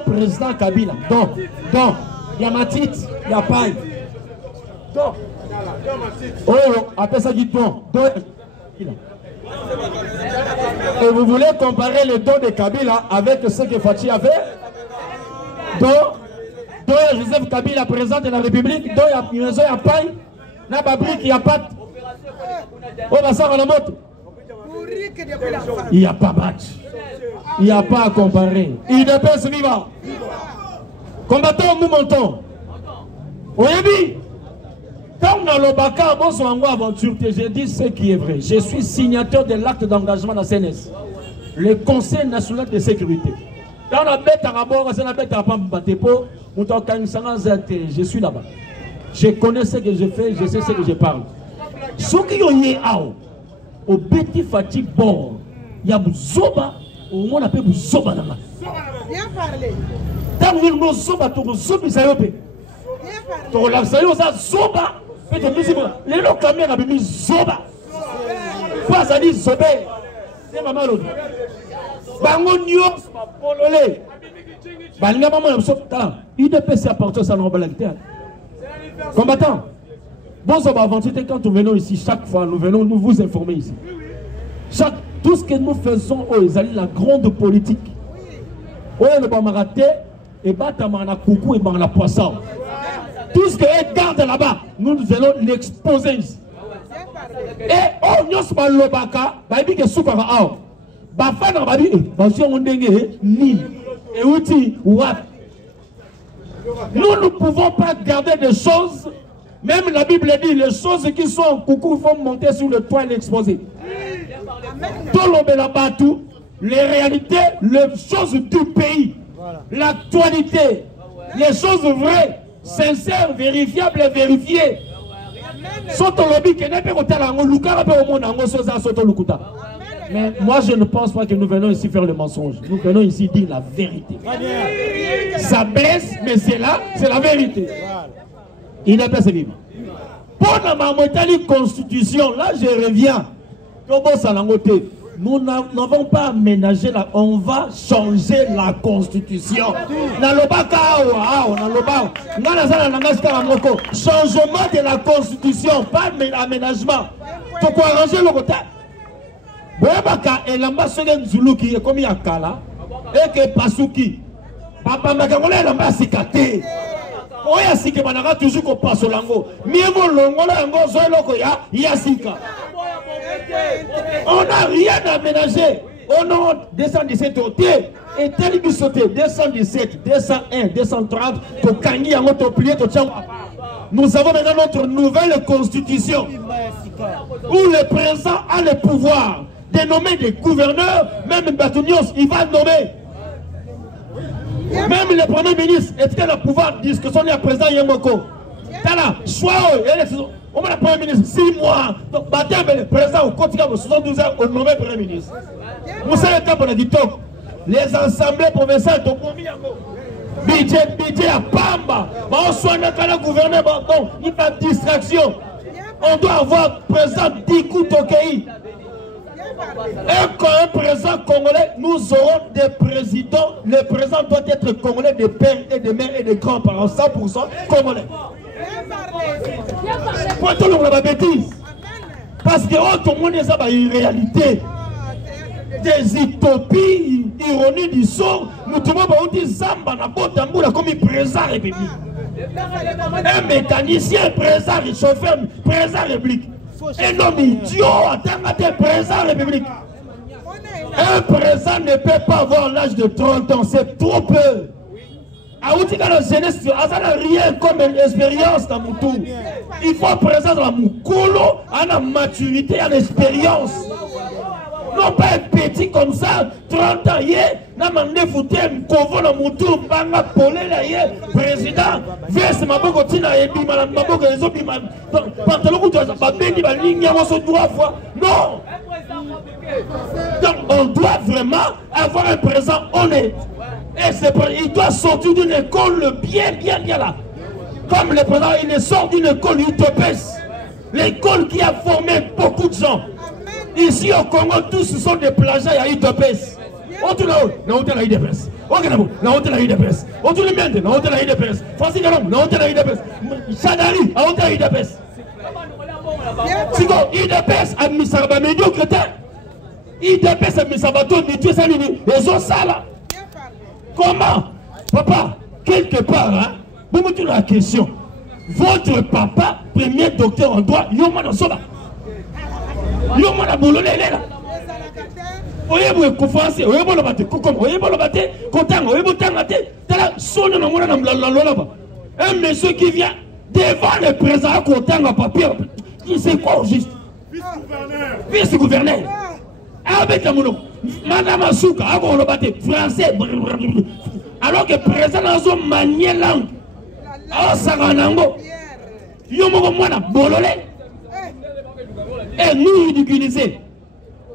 président Kabila, donc, il y a Matit, il y a Paille. Donc, après ça dit donc, et vous voulez comparer le don de Kabila avec ce que Fachi a fait? Donc, Joseph Kabila, président de la République, donc il y a maison, il y a paille, il y a fabrique, il y a pâte. On va ça à la moto. Il n'y a pas match. Il n'y a pas à comparer. Il ne peut se vivre. Combattons, nous montons. Oui, quand dans le Bakar, aventure, j'ai dit ce qui est vrai. Je suis signateur de l'acte d'engagement de la CNS, le Conseil national de sécurité. Dans la bête à rabord, la bête à Pambatepo, je suis là-bas. Je connais ce que je fais, je sais ce que je parle. Ceux qui ont été au petit Fati bord, il y a Zoba, au moins on appelle Zoba. Bien parlé. Tant que nous sommes à tout, Zoba, ça y est. Tu relaxes, ça Zoba. Les gens qui ont mis Zoba. Pas ça dit Zobé. C'est maman l'autre. Bango Nyo, Pololé. Balinga maman l'autre. Il ne peut s'apporter sa normalité. Combattant. Bon, ça va avancer quand nous venons ici. Chaque fois, nous venons nous vous informer ici. Tout ce que nous faisons, la grande politique. le Bamaraté, et Batamana Coucou et Bangla Poisson. Tout ce qu'elle garde là-bas, nous allons l'exposer ici. Et oh, nous sommes le Baka, Baby que Soukara Ao. Bafana Babi, Bashi Ondenge, Ni, et Outi, Ouat. Nous ne pouvons pas garder des choses, même la Bible dit, les choses qui sont en coucou, il faut monter sur le toit et l'exposer. Tout le Batou, les réalités, les choses du pays, l'actualité, les choses vraies, sincères, vérifiables et vérifiées. Mais moi je ne pense pas que nous venons ici faire le mensonge. Nous venons ici dire la vérité. Ça blesse, mais c'est là, c'est la vérité. Il n'est pas vivre. Pour la constitution, là je reviens. Nous n'avons pas aménagé là, on va changer la constitution. Changement de la constitution, pas aménagement. Tu peux arranger le côté. Boyabaka et l'ambassadeur Zuluki est comme Yakala et que Pasuki. Papa Magamole l'ambassadeur. Oya sike manaka toujours qu'on passe au lango. Mieux vaut longola lango zoeloko ya yasika. On n'a rien aménagé. Au nom 217 OT et tel bisoté 217, 201, 230 to kangi yango to plié to tchang. Nous avons maintenant notre nouvelle constitution où le président a le pouvoir de nommer des gouverneurs, même Batunios, il va nommer. Même le premier ministre, est-ce qu'il a le pouvoir de discussion du président Yamoko? Tala, choix, on a le premier ministre 6 mois. Donc, le président au quotidien de 72 heures, on nomme le premier ministre. Vous savez, quand on a dit top, les assemblées provinciales, donc on budget à Pamba, on soit le gouverneur, donc il n'y a pas de distraction. On doit avoir président Dikou Tokei. Et quand un président congolais, nous aurons des présidents. Le président doit être congolais de pères et de mères et de grands-parents, 100% congolais. Pour tout le monde, la bêtise. Parce que tout le monde est une réalité. Des utopies, ironie du sort. Nous trouvons des Zamba, comme un président république. Un mécanicien, président, chauffeur, président république. Un homme idiot attend des présidents république. Un président ne peut pas avoir l'âge de 30 ans, c'est trop peu. La jeunesse, ça n'a rien comme une expérience dans mon tour. Il faut présenter dans mon colo, à la maturité, à l'expérience. Non pas un petit comme ça, 30 ans, n'a pas foutu un covo dans mon tour, banga polé là, président, veste ma boque, tina et bima, ma boque, les autres bima, pantalon, tu as pas béni, ma ligne, on se doit fois. Non! Donc on doit vraiment avoir un présent honnête. Et il doit sortir d'une école bien là. Comme le président, il sort d'une école UTPS. L'école qui a formé beaucoup de gens. Ici au Congo, tous sont des plagiats à UTPS. On te l'a la UTPS. On te la UTPS. On te la UTPS. Francis Galon, on te la UTPS. Chadari, on te la UTPS. Sigo, UTPS, administrateur médiocre. UTPS, administrateur médiocre, les autres salles. Comment? Papa, quelque part, hein, vous me dites la question. Votre papa, premier docteur en droit, Yomana Soba. Yomana Boulole, elle est là. Oyebo Kofanse, Oyebo Lobate, Kokom, Oyebo Lobate, Kotang, Oyebo Tangate, Tala, Son na Mona Lolaba. Un monsieur qui vient devant le président Kotang à papier. Il sait quoi au juste? Vice-gouverneur. Avec la mono. Madame Asouka, avant le bâté, français. Alors que le président a son manier langue. Alors, ça va en ango. Yomo Mwana, Bololé. Et nous ridiculiser.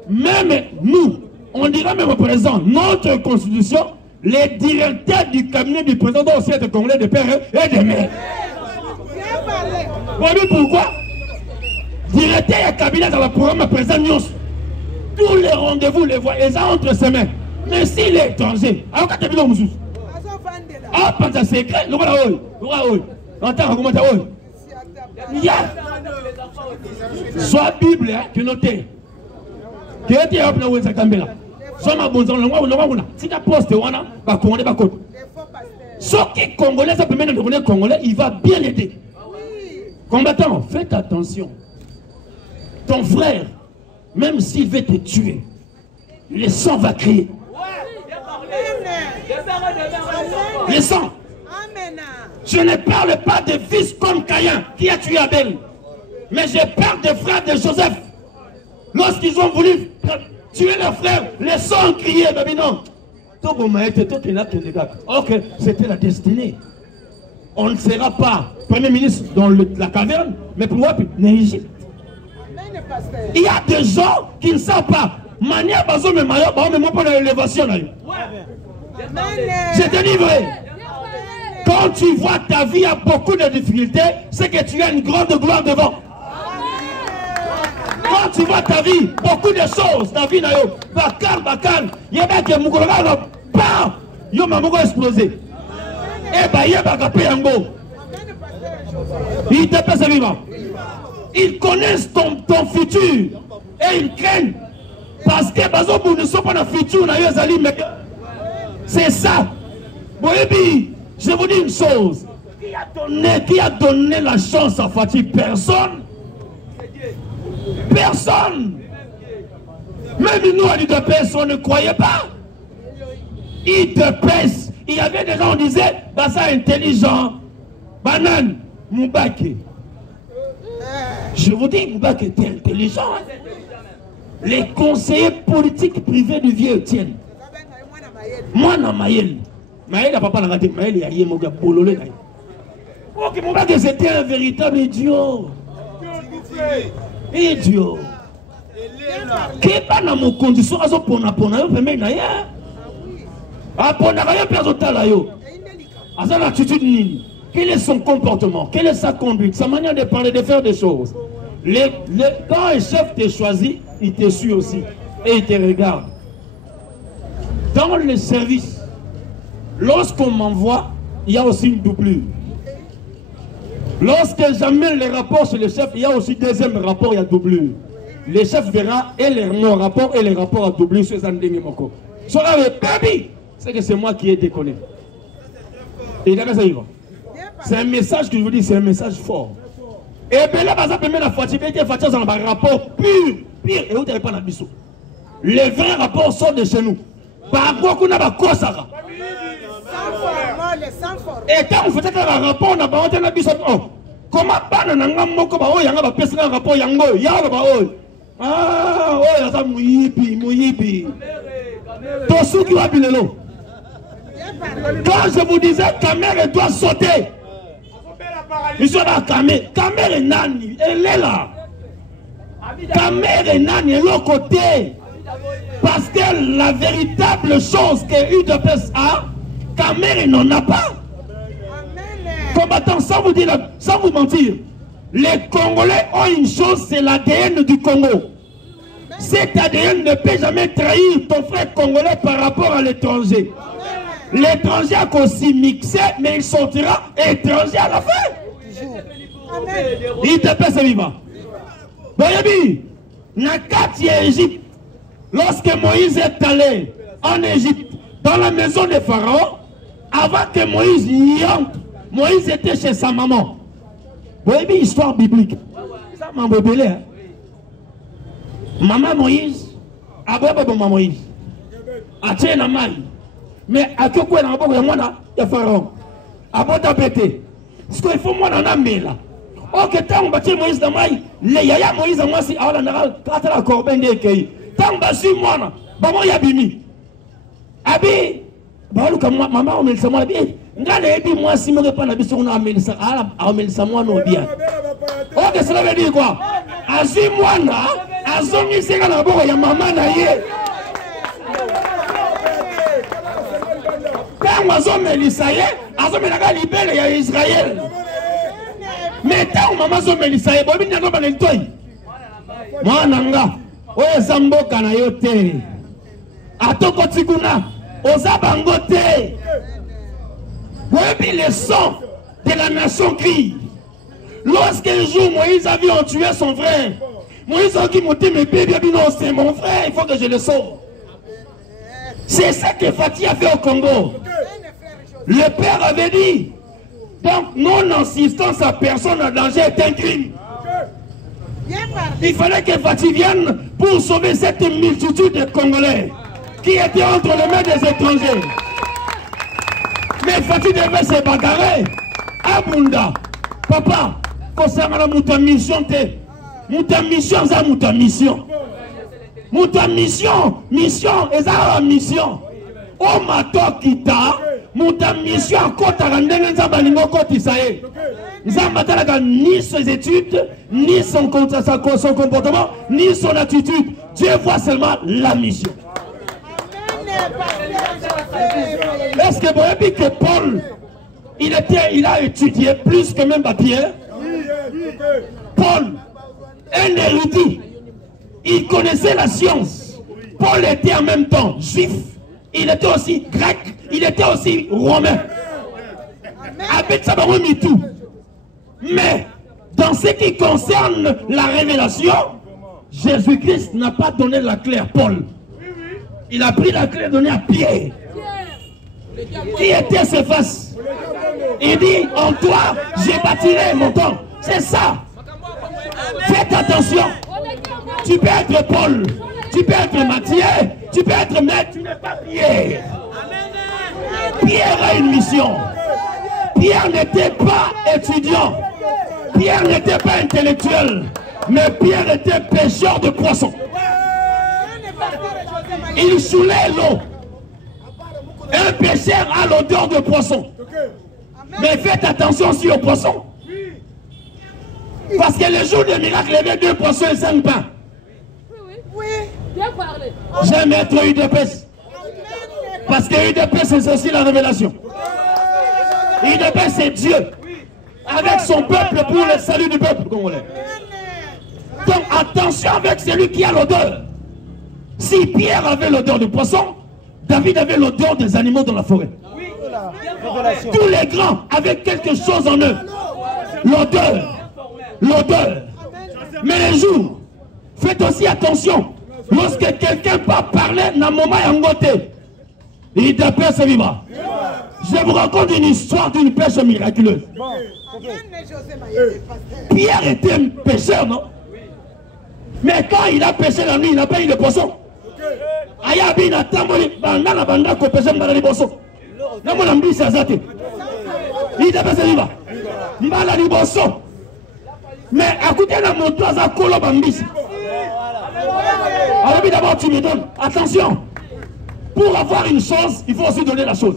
Même nous, on dira même au président, notre constitution, les directeurs du cabinet du président doivent aussi être congolais de père et de mère. Vous voyez pourquoi? Directeur et cabinet dans le programme président Nyos. Tous les rendez-vous, les voix, ils ont entre ses mains. Mais s'il est étranger, alors quand tu es venu au Moussous, ah, pas de secret, le voilà, entends, comment tu as soit Bible, que noté. Que tu as appelé au Sakambela. Soma bonzon longa tika poste wana ba congolais ba côté. Ce qui congolais ça permet de devenir congolais, il va bien l'aider. Combattant, faites attention. Ton frère, même s'il veut te tuer, le sang va crier. Le sang. Je ne parle pas de fils comme Caïn qui a tué Abel, mais je parle des frères de Joseph. Lorsqu'ils ont voulu tuer leur frère, les sangs criaient, mais non. Ok, c'était la destinée. On ne sera pas Premier ministre dans la caverne, mais pour moi, Égypte. Il y a des gens qui ne savent pas. Mania bazo me mayo, mais moi pour l'élévation. Je te dis vrai. Quand tu vois ta vie a beaucoup de difficultés, c'est que tu as une grande gloire devant. Quand tu vois ta vie, beaucoup de choses, ta vie, bakal, yeba ke mukologa no pa, yo mamugo explosé. Eh bah yeba kapé yango. Ils te passent vivant. Ils connaissent ton futur et ils craignent parce que bazo bu ne sont pas dans futur na yo zali mais c'est ça. Boyebi, je vous dis une chose. Qui a donné la chance à Fatih? Personne. Personne. Même nous, à l'UDPS, on ne croyait pas. Il te pèse. Il y avait des gens, on disait, bah ça intelligent. Banane, Moubake. Je vous dis, Moubake était intelligent. Les conseillers politiques privés du vieux tiennent. Moi, non, Maël. Maël n'a pas raté. Maël, il y a eu mon gars, Bololé. Ok, Moubake, c'était un véritable idiot. Idiot. Qui est pas dans mon condition à ce point yo permet d'ailleurs. À point d'ailleurs personne là yo. À sa attitude nini. Quel est son comportement? Quelle est sa conduite? Sa manière de parler, de faire des choses. Quand un chef te choisit, il te suit aussi et il te regarde. Dans le service, lorsqu'on m'envoie, il y a aussi une doublure. Lorsque j'amène les rapports chez le chef, il y a aussi deuxième rapport, il y a doublure. Le chef verra et mon rapport et les rapports à doublure sur Zandenge Moko. C'est que c'est moi qui ai déconné. Et là, ça y va. C'est un message que je vous dis, c'est un message fort. Et bien là, ça permet la fatigue, dans un rapport pur, et vous n'avez pas la biseau. Les vrais rapports sortent de chez nous. Par quoi qu'on a pas quoi ça. Et quand vous faites un rapport, on a pas la biseau. Comment pas dans un moko ba oya ba pesa un rapport yango ya ba oya. Ah, oya ça muyibi. Tout ce qui va bilelo. Quand je vous disais caméra doit sauter. Il soit là caméra nani, elle est là. Caméra nani est l'autre côté. Parce que la véritable chose que UDPS a, caméra n'en a pas. Combattant, sans vous mentir, les Congolais ont une chose, c'est l'ADN du Congo. Cet ADN ne peut jamais trahir ton frère congolais par rapport à l'étranger. L'étranger a aussi mixé, mais il sortira étranger à la fin. Il te pèse vivant. Boyebi, Nakati Égypte, lorsque Moïse est allé en Égypte, dans la maison de Pharaon, avant que Moïse y entre, Moïse était chez sa maman. Vous voyez bien histoire biblique. Ça m'a embêté. Maman Moïse, maman Moïse. A tient la main. Mais à quoi il y a Pharaon. A bon tapété. Ce qu'il faut moi dans la main là. Ok, tant on bâtit Moïse dans la main. Les yaya Moïse en moi si à la corbeille de Kei. Tant on bâtit moi là. Maman Yabimi. Abi. Bah comme maman on met le samoa bien. Moi, si je ne pas la mission, on a amené ça moi, non bien. Ok, cela veut dire quoi? Azui moi, là, Azumi, c'est quand d'abord, il y a maman, naïe. Quand Azumi, il y a Azumi, il y a Israël. Mais quand maman, Azumi, il y a Bobby, il y a pas de toi. Moi, Nanga, Oye Zambo, Kanayote. Atoko Tiguna, Ozabangote. Oui, le sang de la nation crie. Lorsqu'un jour Moïse a vu en tuer son frère, Moïse a dit, mais bébé, non, c'est mon frère, il faut que je le sauve. C'est ça que Fatih a fait au Congo. Le père avait dit, donc non-assistance à personne en danger est un crime. Il fallait que Fatih vienne pour sauver cette multitude de Congolais qui étaient entre les mains des étrangers. Mais Fatih devait se bagarrer. Abunda, papa, concernant la mission, muta mission, ça muta mission. Muta mission, mission, et ça mission. O mato kita, muta mission, kota randenge nzabalingo koti sae. Nzambatalaga ni ses études, ni son comportement, ni son attitude. Dieu voit seulement la mission. Est-ce que vous avez dit que Paul, il a étudié plus que même Pierre? Paul, un érudit, il connaissait la science. Paul était en même temps juif, il était aussi grec, il était aussi romain. Avec ça, tout. Mais, dans ce qui concerne la révélation, Jésus-Christ n'a pas donné la clé à Paul. Il a pris la clé donnée à Pierre. Qui était Céphas? Il dit, en toi, j'ai bâtirai mon temps. C'est ça. Faites attention. Tu peux être Paul, tu peux être Matthieu, tu peux être maître, tu n'es pas Pierre. Pierre a une mission. Pierre n'était pas étudiant. Pierre n'était pas intellectuel. Mais Pierre était pêcheur de poissons. Il saoulait l'eau. Un pêcheur a l'odeur de poisson. Mais faites attention aussi aux poissons. Parce que le jour des miracles, il y avait 2 poissons et 5 pains. J'aime être UDPS. Parce que UDPS, c'est aussi la révélation. UDPS, c'est Dieu. Avec son peuple pour le salut du peuple congolais. Donc attention avec celui qui a l'odeur. Si Pierre avait l'odeur du poisson, David avait l'odeur des animaux dans la forêt. Tous les grands avaient quelque chose en eux. L'odeur. L'odeur. Mais les jours, faites aussi attention. Lorsque quelqu'un peut parler dans le moment yangoté, il dépêche vivre. Je vous raconte une histoire d'une pêche miraculeuse. Pierre était un pêcheur, non? Mais quand il a pêché la nuit, il n'a pas eu de poisson. Ayabi na tamboli banda na banda ko pêcher mbala liboso. Na mona mbisi azate. Il dépêche vivre. Mbala liboso. Mais à côté de la moto, ça colle bambis. Alors d'abord tu me donnes. Attention. Pour avoir une chose, il faut aussi donner la chose.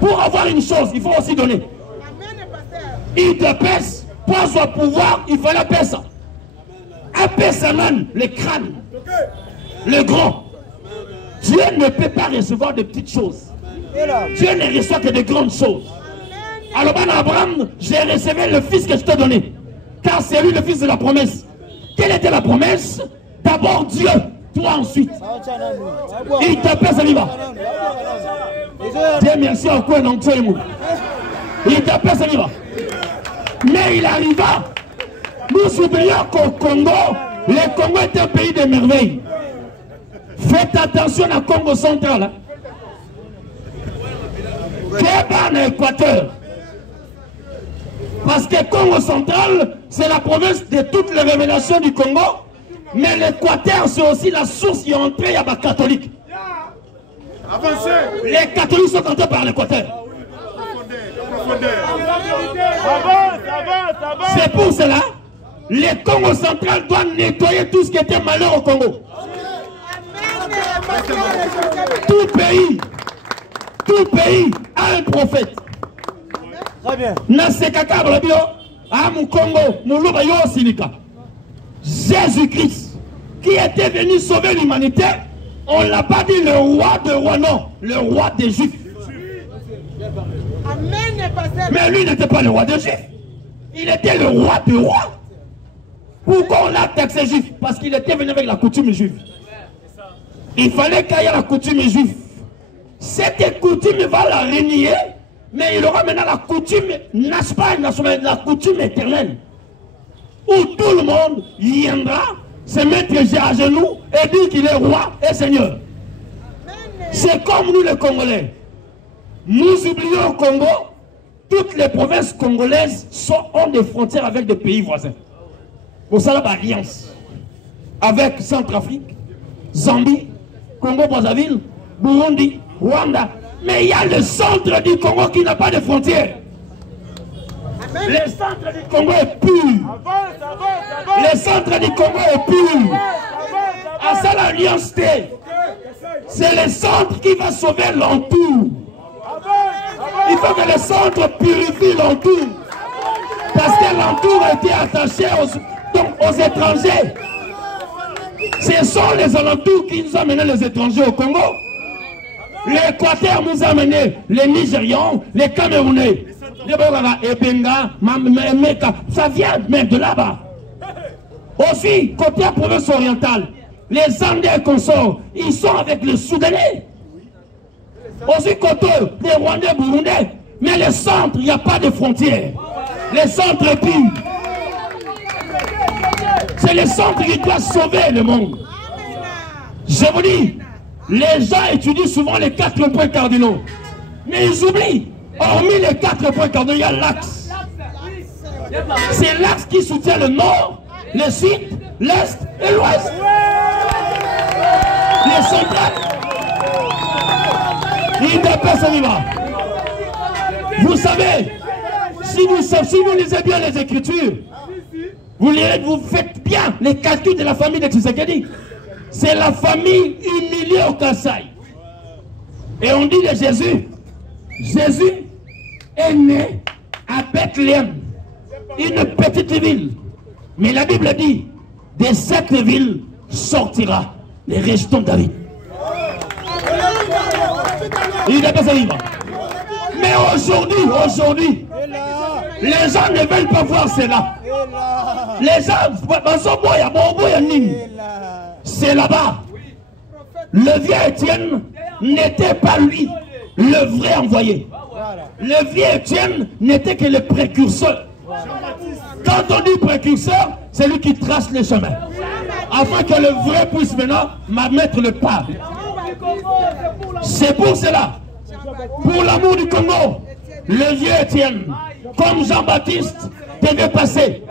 Pour avoir une chose, il faut aussi donner. Il te pèse, pour son pouvoir, il faut la pèse. Un pèse-man, le crâne, le grand. Dieu ne peut pas recevoir de petites choses. Dieu ne reçoit que de grandes choses. Alors, Abraham, j'ai reçu le fils que je t'ai donné. Car c'est lui le fils de la promesse. Quelle était la promesse? D'abord Dieu, toi ensuite. Il te pèse, il va. Dieu merci à quoi dans tout. Il te pèse, il va. Mais il arriva. Nous oublions qu'au Congo, le Congo est un pays de merveilles. Faites attention à Congo central. Kéba en Équateur. Parce que Congo central, c'est la province de toutes les révélations du Congo. Mais l'Équateur, c'est aussi la source qui est entrée à la catholique. Les catholiques sont entrés par l'Équateur. C'est pour cela, le Congo central doit nettoyer tout ce qui était malheur au Congo. Tout pays a un prophète. Très bien. Jésus-Christ, qui était venu sauver l'humanité, on ne l'a pas dit le roi de roi, non, le roi des Juifs. Mais lui n'était pas le roi des Juifs, il était le roi de rois. Pourquoi on l'a taxé juif? Parce qu'il était venu avec la coutume juive. Il fallait qu'il y ait la coutume juive. Cette coutume va la renier, mais il aura maintenant la coutume, n'est-ce pas, la coutume éternelle. Où tout le monde viendra se mettre à genoux et dire qu'il est roi et seigneur. C'est comme nous les Congolais. Nous oublions au Congo, toutes les provinces congolaises ont des frontières avec des pays voisins. Pour ça, l'alliance avec Centrafrique, Zambie, Congo-Brazzaville, Burundi, Rwanda. Mais il y a le centre du Congo qui n'a pas de frontières. Le centre du Congo est pur. Le centre du Congo est pur. À ça, l'alliance T. C'est le centre qui va sauver l'entour. Il faut que le centre purifie l'entour. Parce que l'entour a été attaché aux étrangers. Ce sont les alentours qui nous ont amené les étrangers au Congo. L'Équateur nous a amené les Nigérians, les Camerounais. Ça vient même de là-bas. Aussi, côté la province orientale, les Andais consorts, ils sont avec les Soudanais. Aussi, côté les Rwandais, Burundais. Mais le centre, il n'y a pas de frontières. Le centre est pur. C'est le centre qui doit sauver le monde. Je vous dis, les gens étudient souvent les 4 points cardinaux. Mais ils oublient, hormis les 4 points cardinaux, il y a l'axe. C'est l'axe qui soutient le nord, le sud, l'est et l'ouest. Les centrales. Vous savez, si vous lisez bien les Écritures, vous faites bien les calculs de la famille de Tshisekedi. C'est la famille humiliée au Kassai. Et on dit de Jésus, Jésus est né à Bethléem, une petite ville. Mais la Bible dit, de cette ville sortira les rejetons de David. Il n'est pas vivre. Mais aujourd'hui, les gens ne veulent pas voir cela. Les gens, c'est là-bas. Le vieux Étienne n'était pas lui, le vrai envoyé. Le vieux Étienne n'était que le précurseur. Quand on dit précurseur, c'est lui qui trace le chemin. Afin que le vrai puisse maintenant mettre le pas. C'est pour cela, pour l'amour du Congo, le vieux Étienne, comme Jean-Baptiste, devait passer.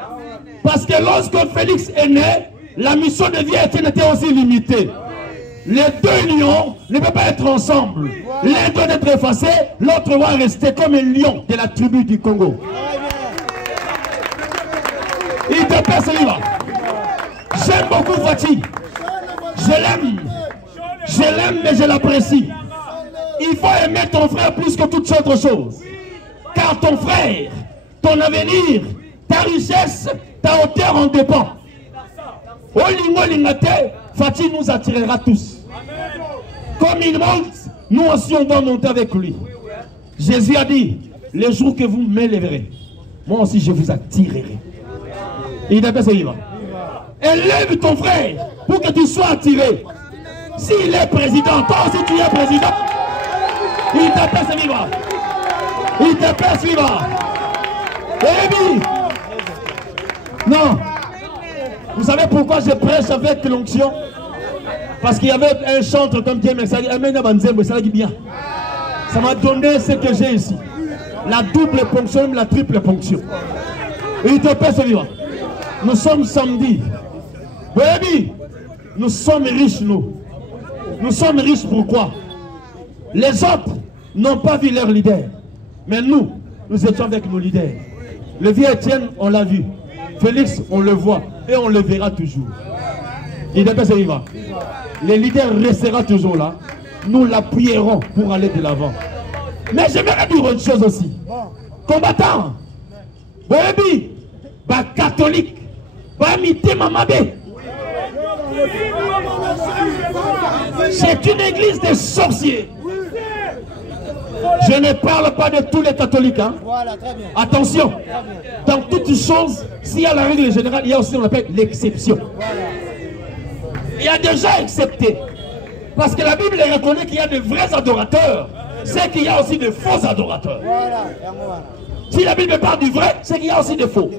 Parce que lorsque Félix est né, la mission de vieux Étienne était aussi limitée. Les deux lions ne peuvent pas être ensemble. L'un doit être effacé, l'autre doit rester comme un lion de la tribu du Congo. Il te passe là. J'aime beaucoup Fati. Je l'aime, mais je l'apprécie. Il faut aimer ton frère plus que toute autre chose. Car ton frère, ton avenir, ta richesse, ta hauteur en dépend. Olingo Lingate, Fati nous attirera tous. Comme il monte, nous aussi on doit monter avec lui. Jésus a dit, le jour que vous m'élèverez, moi aussi je vous attirerai. Il est bien vivant. Élève ton frère pour que tu sois attiré. S'il est président, toi aussi tu es président. Il t'appelle vivant. Il t'appelle vivant. Et puis, non. Vous savez pourquoi je prêche avec l'onction? Parce qu'il y avait un chantre comme Dieu, mais ça dit bien. Ça m'a donné ce que j'ai ici. La double ponction, même la triple ponction. Il t'appelle vivant. Nous sommes samedi. Baby, nous sommes riches, nous. Nous sommes riches pourquoi? Les autres n'ont pas vu leur leader. Mais nous étions avec nos leaders. Le vieux Étienne, on l'a vu. Félix, on le voit. Et on le verra toujours. Il est bien vivant. Le leader restera toujours là. Nous l'appuierons pour aller de l'avant. Mais j'aimerais dire autre chose aussi. Combattant. Baby, catholique. C'est une église des sorciers. Je ne parle pas de tous les catholiques. Hein. Voilà, très bien. Attention, dans toutes choses, s'il y a la règle générale, il y a aussi ce qu'on appelle l'exception. Voilà. Il y a des gens acceptés. Parce que la Bible reconnaît qu'il y a de vrais adorateurs. C'est qu'il y a aussi de faux adorateurs. Voilà. Si la Bible parle du vrai, c'est qu'il y a aussi de faux.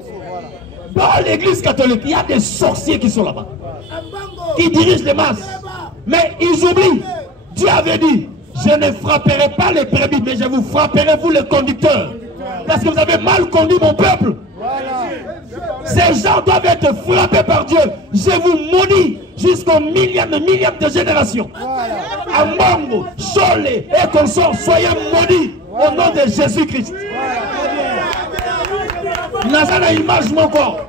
Dans l'église catholique, il y a des sorciers qui sont là-bas. Qui dirigent les masses. Mais ils oublient. Dieu avait dit, Je ne frapperai pas les brebis, mais je vous frapperai, vous les conducteurs. Parce que vous avez mal conduit mon peuple. Ces gens doivent être frappés par Dieu. Je vous maudis jusqu'au millième de génération. Amongo, Chole et consorts, soyez maudits au nom de Jésus-Christ. Nazana image mon corps.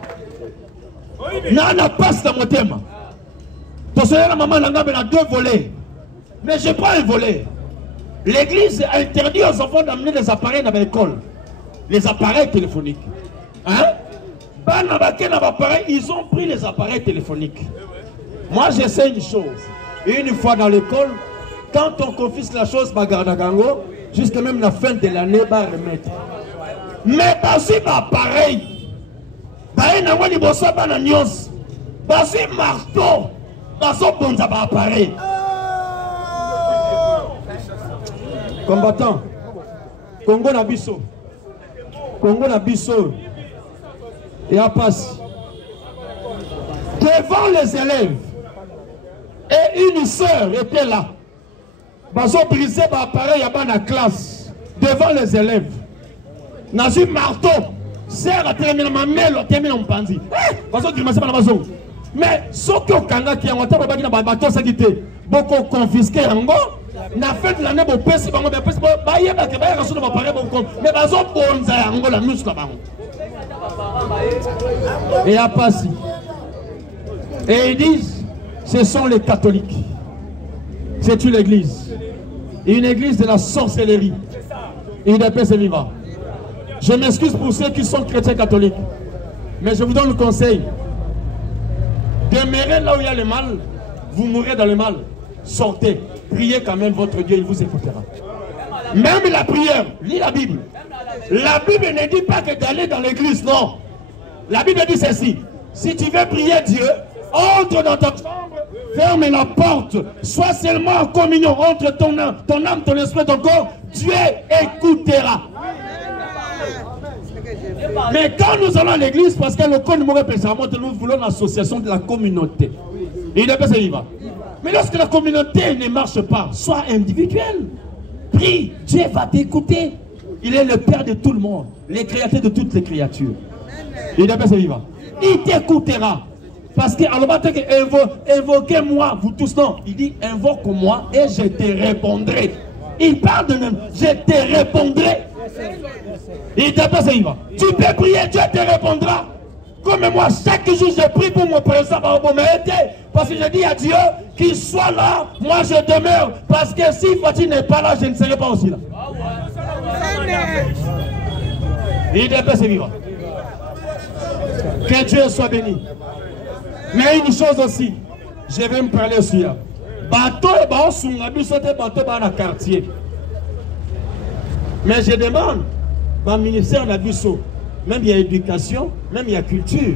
Nana passe dans mon thème. Parce que la maman a 2 volets. Mais je prends un volet. L'église a interdit aux enfants d'amener des appareils dans l'école. Les appareils téléphoniques. Hein? Ils ont pris les appareils téléphoniques. Moi, je sais une chose. Une fois dans l'école, quand on confisque la chose, jusqu'à même la fin de l'année, va remettre. Mais parce que l'appareil, marteau, appareil. Combattant, Congo Nabiso, et à passe. Devant les élèves, et une sœur était là. Ils ont brisé l'appareil à la classe, devant les élèves. Dans un marteau, sœur a terminé ma mère, a terminé mon pandi. Mais ce que Kanga qui a bateau, ça qui beaucoup confisqué en gros. Na fin de l'année, bon pèse, bon pèse, bon bailler, bah que bailler, rassure, bon pareil, bon compte. Mais bah zo bonza, en gros la muscle là-bas. Et à passer. Et ils disent, ce sont les catholiques. C'est une église de la sorcellerie. Et de paix c'est vivant. Je m'excuse pour ceux qui sont chrétiens catholiques, mais je vous donne le conseil. Demeurez là où il y a le mal, vous mourrez dans le mal. Sortez, priez quand même votre Dieu, il vous écoutera. Même la prière, lis la Bible. La Bible ne dit pas que d'aller dans l'église, non. La Bible dit ceci. Si tu veux prier Dieu, entre dans ta chambre, ferme la porte, sois seulement en communion entre ton âme, ton esprit, ton corps, Dieu écoutera. Mais quand nous allons à l'église, parce que le code nous voulons l'association de la communauté. Et il est vivant. Mais lorsque la communauté ne marche pas, sois individuel. Prie, Dieu va t'écouter. Il est le Père de tout le monde, le créateur de toutes les créatures. Il est vivant. Il t'écoutera. Parce que invoquez-moi, vous tous, non. Il dit invoque-moi et je te répondrai. Il parle de même, je te répondrai. Il est vivant. Tu peux prier, Dieu te répondra. Comme moi, chaque jour, je prie pour mon président, parce que je dis à Dieu qu'il soit là, moi je demeure. Parce que si Fatih n'est pas là, je ne serai pas aussi là. Il est vivant. Que Dieu soit béni. Mais une chose aussi, je vais me parler aussi. Bateau et bateau, bateau dans le quartier. Mais je demande, le ministère de la Bissau, même il y a éducation, même il y a culture.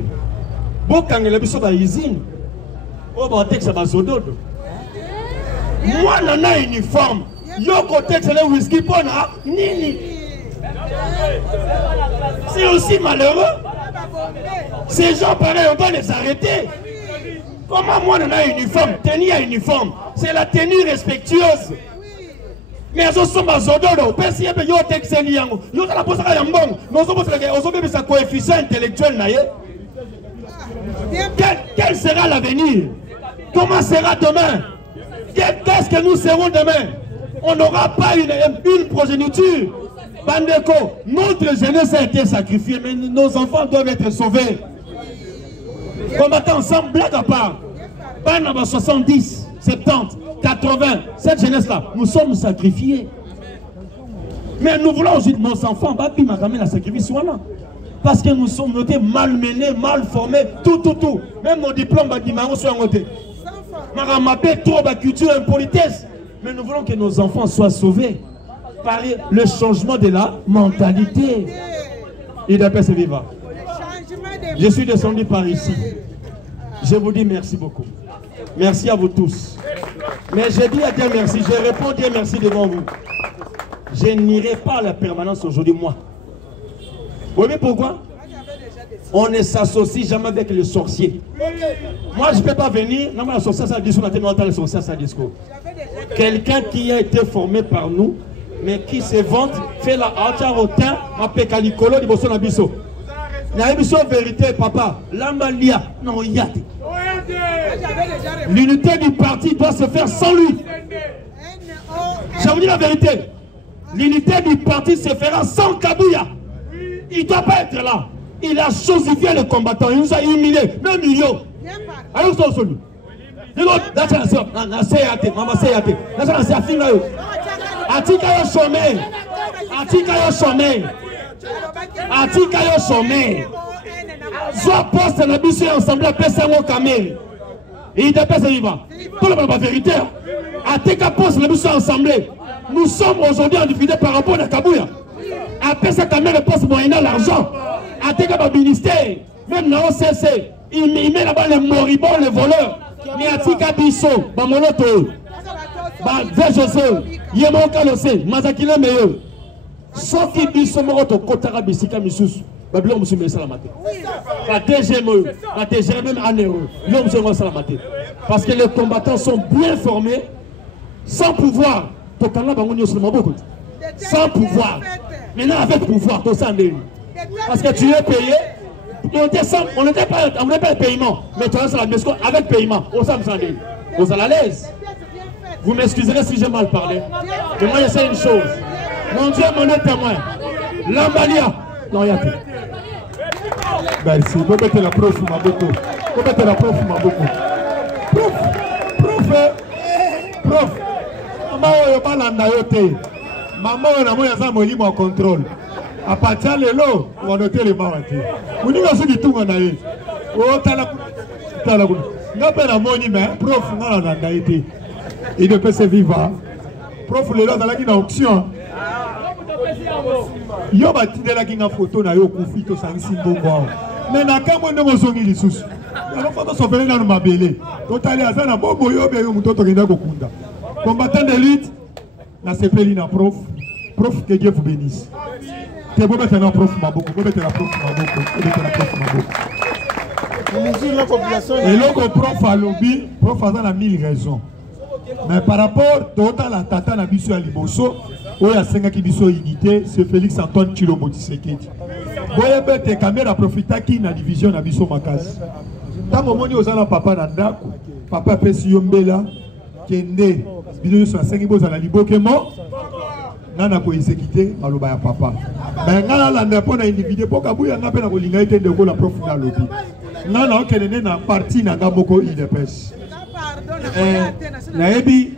Beaucoup de gens sont usine. Moi, je suis uniforme. Whisky nini. C'est aussi malheureux. Ces gens pareils, on doit les arrêter. Comment moi, je suis uniforme? Tenue à uniforme. C'est la tenue respectueuse. Mais ils sont coefficient intellectuel. Quel sera l'avenir? Comment sera demain? Qu'est-ce que nous serons demain? On n'aura pas une progéniture. Bandeko, notre jeunesse a été sacrifiée, mais nos enfants doivent être sauvés. Combattants ensemble, blague à part. Bandeko 70, 70. 80, cette jeunesse-là, nous sommes sacrifiés. Mais nous voulons aujourd'hui nos enfants, la sacrifice, parce que nous sommes notés malmenés, mal formés, tout. Même nos diplômes, sont notés. Trop de culture, impolitesse. Mais nous voulons que nos enfants soient sauvés par le changement de la mentalité. Il doit se vivre. Je suis descendu par ici. Je vous dis merci beaucoup. Merci à vous tous. Mais je dis à Dieu merci, je réponds Dieu merci devant vous. Je n'irai pas à la permanence aujourd'hui, moi. Vous voyez pourquoi? On ne s'associe jamais avec les sorciers. Moi, je ne peux pas venir. Non, mais la sorcière, ça discours. La sorcière, ça discours. Quelqu'un qui a été formé par nous, mais qui se vante, fait la hacharotin, appelle Calicolo, dit son abisso. La vérité, papa. L'ambalia, non, il y a. L'unité du parti doit se faire sans lui. Je vous dis la vérité. L'unité du parti se fera sans Kabouya. Il ne doit pas être là. Il a chosifié les combattants. Il nous a humiliés. Même millions. Alors, c'est celui. Soit poste la mission ensemble à PSMO Kamel. Il dépasse vivant. Pour la vérité, à Tika poste la mission ensemble. Nous sommes aujourd'hui en difficulté par rapport à Kabouya. Après ça, Kamel le poste moyennant l'argent. À Tika ministère, même dans OCC, il met là-bas les moribonds, les voleurs. Mais à Tika Bisso, Bamoloto, José, Yemoka Lose, Mazakile meilleur. Sauf qu'il Bisso Moroto, Kotara Bissika Missous. Babylon Moussou Salamate. La DGME, la DGME même en héros. L'homme Moussou Salamate. Parce que les combattants sont bien formés, sans pouvoir. Sans pouvoir. Maintenant avec pouvoir, tout ça parce que tu es payé. On n'était pas le paiement. Mais tu as la maison avec paiement. On s'en est. On est à l'aise. Vous m'excuserez si j'ai mal parlé. Mais moi, je sais une chose. Mon Dieu, mon témoin. L'Ambalia. Non, il y a tout. Merci. Vous mettez la prof, Maboko. Vous mettez la prof, Maboko. Prof. Maman, il pas l'andayote. Maman, il a moyen de contrôle. À partir de là, on va noter les marques. Vous n'avez pas dit tout, on a eu. Oh, t'as la boule. N'a pas la monnaie, mais prof, on a l'andayote. Il ne peut se vivre. Prof, les gens, ils ont une option. Yo batinde la kinga photo na yo kufito sangisi mbongo mais na kamwe ndongo zongi lisusu alors photo sofele na mabele totali azana bobo yo be yo mutoto kenda kokunda combattant d'élite na sepeli na prof que Dieu vous bénisse te bobe tena prof maboko bobe tena prof maboko bobe tena prof maboko et loko prof alobi prof azana 1000 raisons mais par rapport à la tata na biso ya liboso oyo asengaki biso unité, c'est Félix Antoine Tshilombo Tshisekedi. Boye bete caméra profitaki na division na biso makasi. Tango moni ozala papa na ndako, papa pesi yombela kende biso so asengi bozala libokemo nana ko exécuter maloba ya papa. Mais ngala landa pona individu poka buya ngape na kolinga ite ndeko la prof na lobi. Nana okelene na parti na ngaboko IDPS. Naebi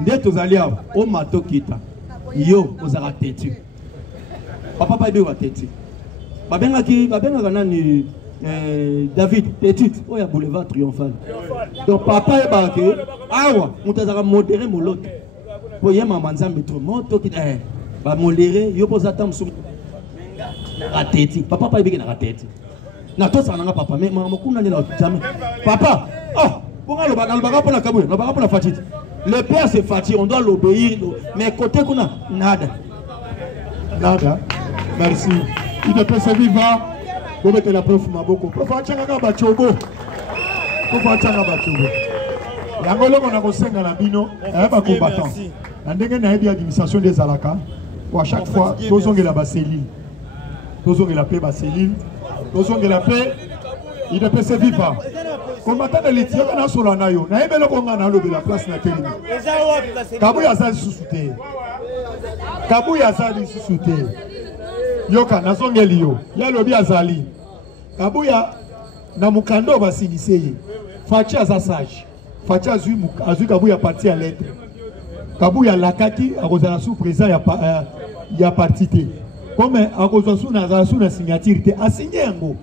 ndeto zalia o matokita. Yo, ozara têtu. Papa pas bien têtu. Babenga nani David têtu. Oh ya boulevard triomphal. Donc papa est barqué. Awa, mutazara modéré moloto. Pour yema manzambe trop moto ki ba modéré yo posa tam sou. La têtu. Papa pas bien na têtu. Na to sa nanga papa mais maman kuna na jamais. Papa, oh, pour le baga pour la kabouya, le baga pour la fatite. Le père se fatigue, on doit l'obéir. Mais côté qu'on a, nada. Nada. Merci. Il ne peut se vivre. Vous mettez la prof Maboko. Prof Achanga Bachobo. Prof Achanga Bachobo. Yangolo on a conseillé à la bino. Il y a pas combattant. La dernière administration des Alaka. Où à chaque fois, tous ont la Basséline. Tous ont la paix Basséline. Tous ont la paix. Il ne peut se vivre. Combattant de l'Éthiopie, on a sur la nayo. Na ebelo konga na lobe la place na Kenya. Kabouya za susute. Kabouya za susute. Yoka na zongeli yo. Ya lobi azali. Kabouya na mukando basiliseye. Fachi za sage. Fachi azui Kabouya parti à lettre. Kabouya lakaki akozala sous présent ya parti te. Comme akozala sous na signature te assigné ngo.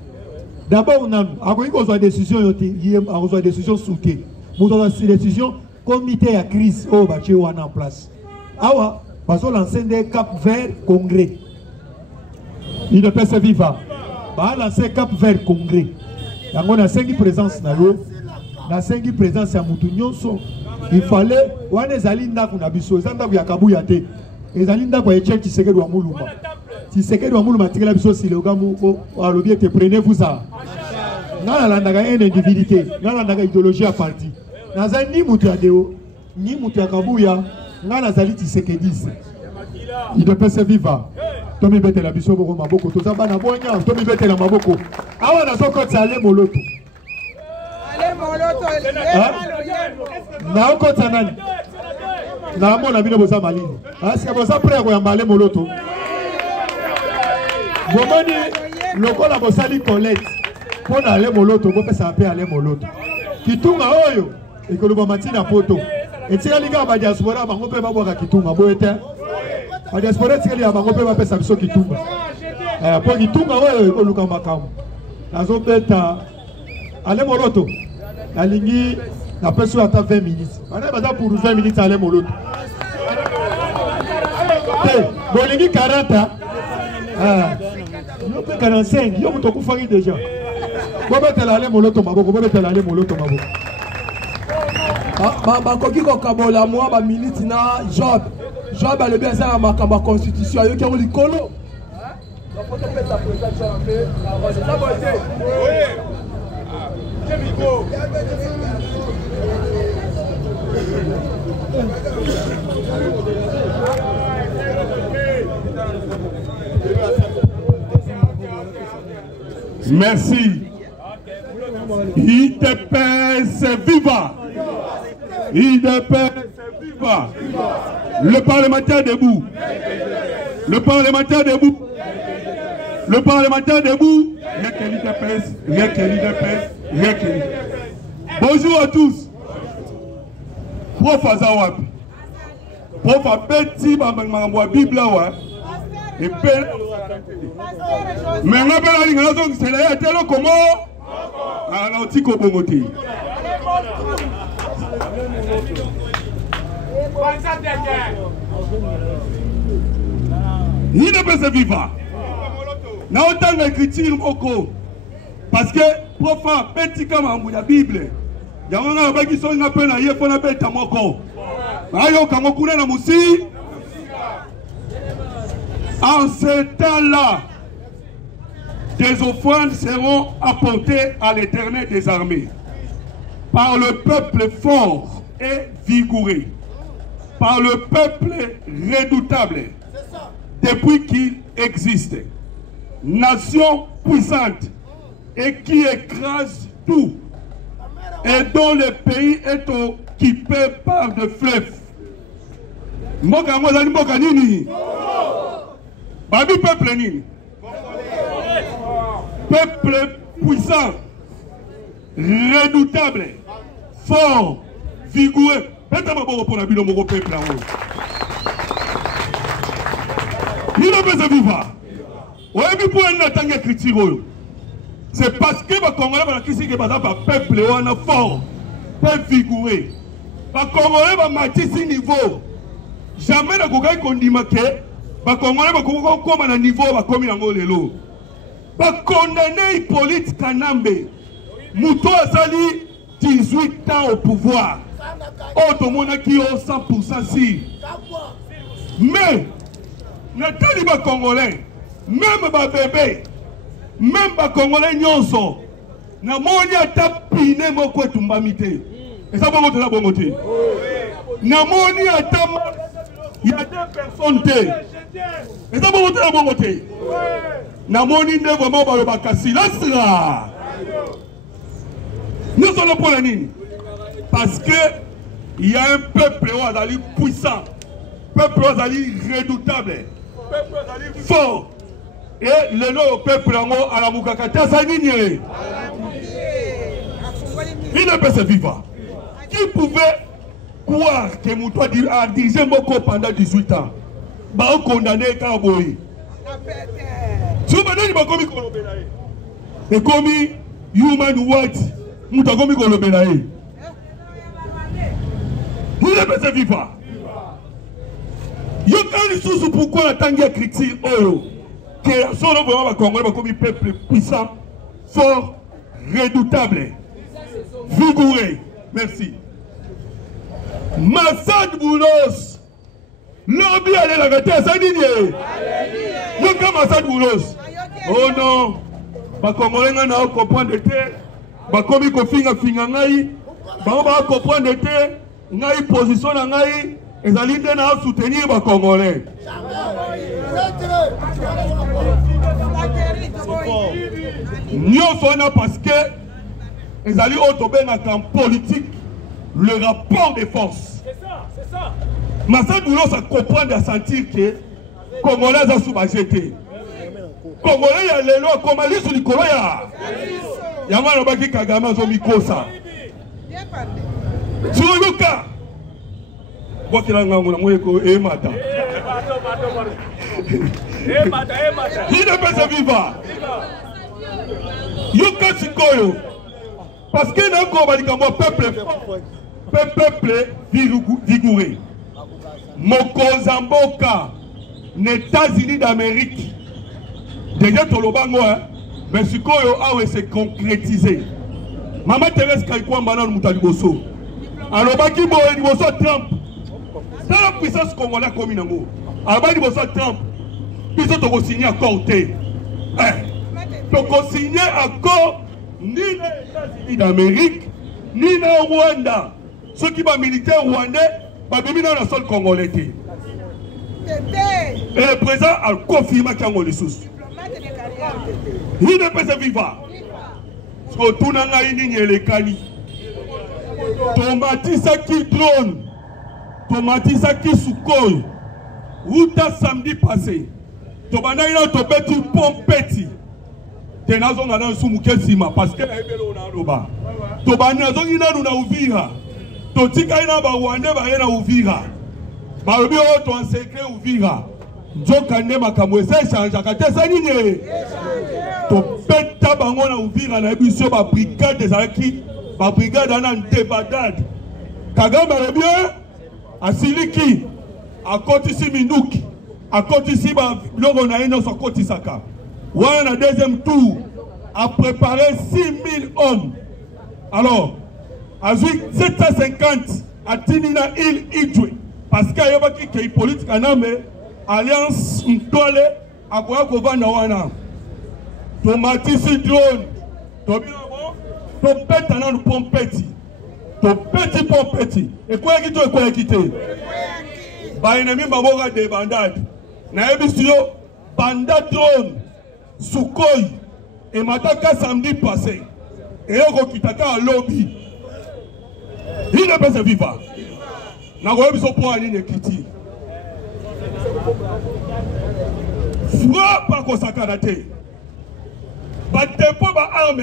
D'abord, on a une décision, une décision soutée. Nous avons une décision, comité à crise, oh, bah, tu es en place. Awa, parce qu'on lance des Cap Vert Congrès. Il ne peut se vivre. Bah, lancer Cap Vert Congrès. On a 5 présences na yo, na 5 présences à Moutounion. Il fallait, on a des alinda qu'on a biso, zanda ya Kabouya te, les alinda kwa Etienne Tshisekedi wa Mulumba. Si c'est que nous avons matiré la biso si le gars alobi te prenez-vous ça. Nana landaka une individualité, nana landaka idéologie à parti. Naza ni mutu ya deo, ni mutu ya kabuya, nana zali Tshisekedi. Il ne peut se vivre. Tomi bete la biso boko maboko, to zamba na bonya, tomi bete la maboko. Awa na soko tsale moloto. Ale moloto, na oko tsanani. Na mona bino boza malini. Asi boza prêt ko yamba ale moloto. Bomoni lokola bosali Colette pour aller moloto bo pesa pe aller moloto kitunga oyo ekoloba matina poto etika linga ba diaspora bango pe babwaka kitunga boete ba diaspora etika linga bango pe ba pesa biso kitunga po kitunga oyo ekoluka makamu nazo beta aller moloto alingi na peso ata 20 minutes bana baza pour 20 minutes aller moloto bolingi 40 yo pe 45 yo muto kufaki déjà bobetela ale moloto maboko bobetela ale moloto maboko bakoki kokabola mwa baminiti na job alobi azala makambo ya constitution ayoki yango likolo Merci. IDPS viva. IDPS viva. Le parlementaire debout. Le parlementaire debout. Le parlementaire debout. Rien que l'IDPS. Rien que l'IDPS. Rien que l'IDPS. Bonjour à tous. Prof Azawapi. Prof Abeti Bamangwa Bible. Et puis, mais on a pas la ligne, c'est là, c'est là comment à l'antique Bongoté. Il ne peut se vivre. N'a autant d'écriture beaucoup. Parce que, profond, petit comme un la Bible, il y a un peu qui sont un peu na yé, on appelle Tamoko. Ayo, quand on connaît la musique, en ce temps-là, des offrandes seront apportées à l'Éternel des armées par le peuple fort et vigoureux, par le peuple redoutable, depuis qu'il existe, nation puissante et qui écrase tout, et dont le pays est occupé par de fleuves. Babi peuple nini? Peuple puissant, redoutable, fort, vigoureux. Il ne peut se vivre. C'est parce que les Congolais qui sont peuple fort, peuple vigoureux. Les Congolais sont niveau. Jamais ne Congolais qu'on dit que Congolais comme à niveau comme lelo. Condamné Hippolyte Kanambe. Mouto Azali 18 ans au pouvoir. Automona qui est 100% si. Mais Nathalie ba Congolais, même ba bébé, même ba Congolais nyonso, na moni ata pine moko etumbamite. Et ça va monter la bonne côté. Na moni ata il y a 2 personnes. Et ça va monter la bonne côté. Na moni ne vraiment ba le bakasi là sera. Nous sommes pour la ligne. Parce que il y a un peuple Ouazali puissant, peuple Ouazali redoutable, peuple Ouazali fort. Et le nom au peuple à la Moukakata, ça n'y il ne peut se vivre. Qui pouvait croire que Moutoua a dirigé Moko pendant 18 ans? Bah, on condamné Kaboui. Si vous m'avez dit que vous commis human rights, Moutoua commis Kolobenaï. Vous ne pouvez pas vivre. Vous savez pourquoi la tangue critique que son vraiment Congolais comme un peuple puissant, fort, redoutable, vigoureux. Merci. Massad Boulos, l'objet de la gâteau, ça dit. yoka Massa Doulos. Oh non, ba Congolais na comprendre te, ba komi ko finga ngai, ba comprendre te, ngai position na ngai, ezali te na soutenir ba Congolais. Nyonso na parce que ezali autobenga en politique le rapport de force. C'est ça. Massa Doulos a comprendre à sentir que Congolais a sous jeté. Congolais ya lelo comme ali sur likolo ya. Yama no baki Kagame zo mikosa. Tsuyoka. Bokila ngango na moyeko e mata. Il ne peut se vivre. Yoka sikoyo. Parce que n'a ko balika mo peuple vigouré. Mokozamboka, les États-Unis d'Amérique. Déjà tolobango mais sikoyo awe se concrétisé. Maman Thérèse Kaikwamba na mutaliboso. Alobaki boye liboso Trump. Dans la puissance congolaise comme nango. Alobaki liboso Trump. Biso to signer accord té. To signer accord ni les États-Unis d'Amérique ni na Rwanda. Ceux qui va militaire rwandais ba bimi na sol congolais té. Et le président a confirmé qu'il y a un sous. Il ne peut se vivre. Parce que tout le monde est kani. Tomatisa qui drone. Tomatisa qui soukoi. Outa samedi passé. Tobana ina tobeti pompeti. Tenazo ngana sumuke sima. Parce que ebelo na roba. Tobana zo ina na Uvira. Totika ina ba wande ba ina Uvira. Barobi o to en secret Uvira. Njokande makamwese change akatesa nini to peta bango na Uvira na biso ba brigade ezalaki ba brigade ana ndebadade Kagame rebien asiliki akotisi minuki akotisi ba logo na ino so kotisaka wana na deuxième tour a préparé 6000 hommes alors azui 750 atinina il idwe parce que yobaki ke politique aname Alliance Ntole à quoi Kovana wana. Tomatisi drone. Tobino to peta na pompeti. To petit pompeti. Et quoi qui to quoi quitter. Ba ennemi baboka de bandade. Na ebisio banda drone Sukhoi et mataka samedi passé. Et yoko kitaka à lobby. Il ne peut se vivre. Na ko ebiso po ani ne kiti. Frappe à Kosakarate. Batepo ba arme.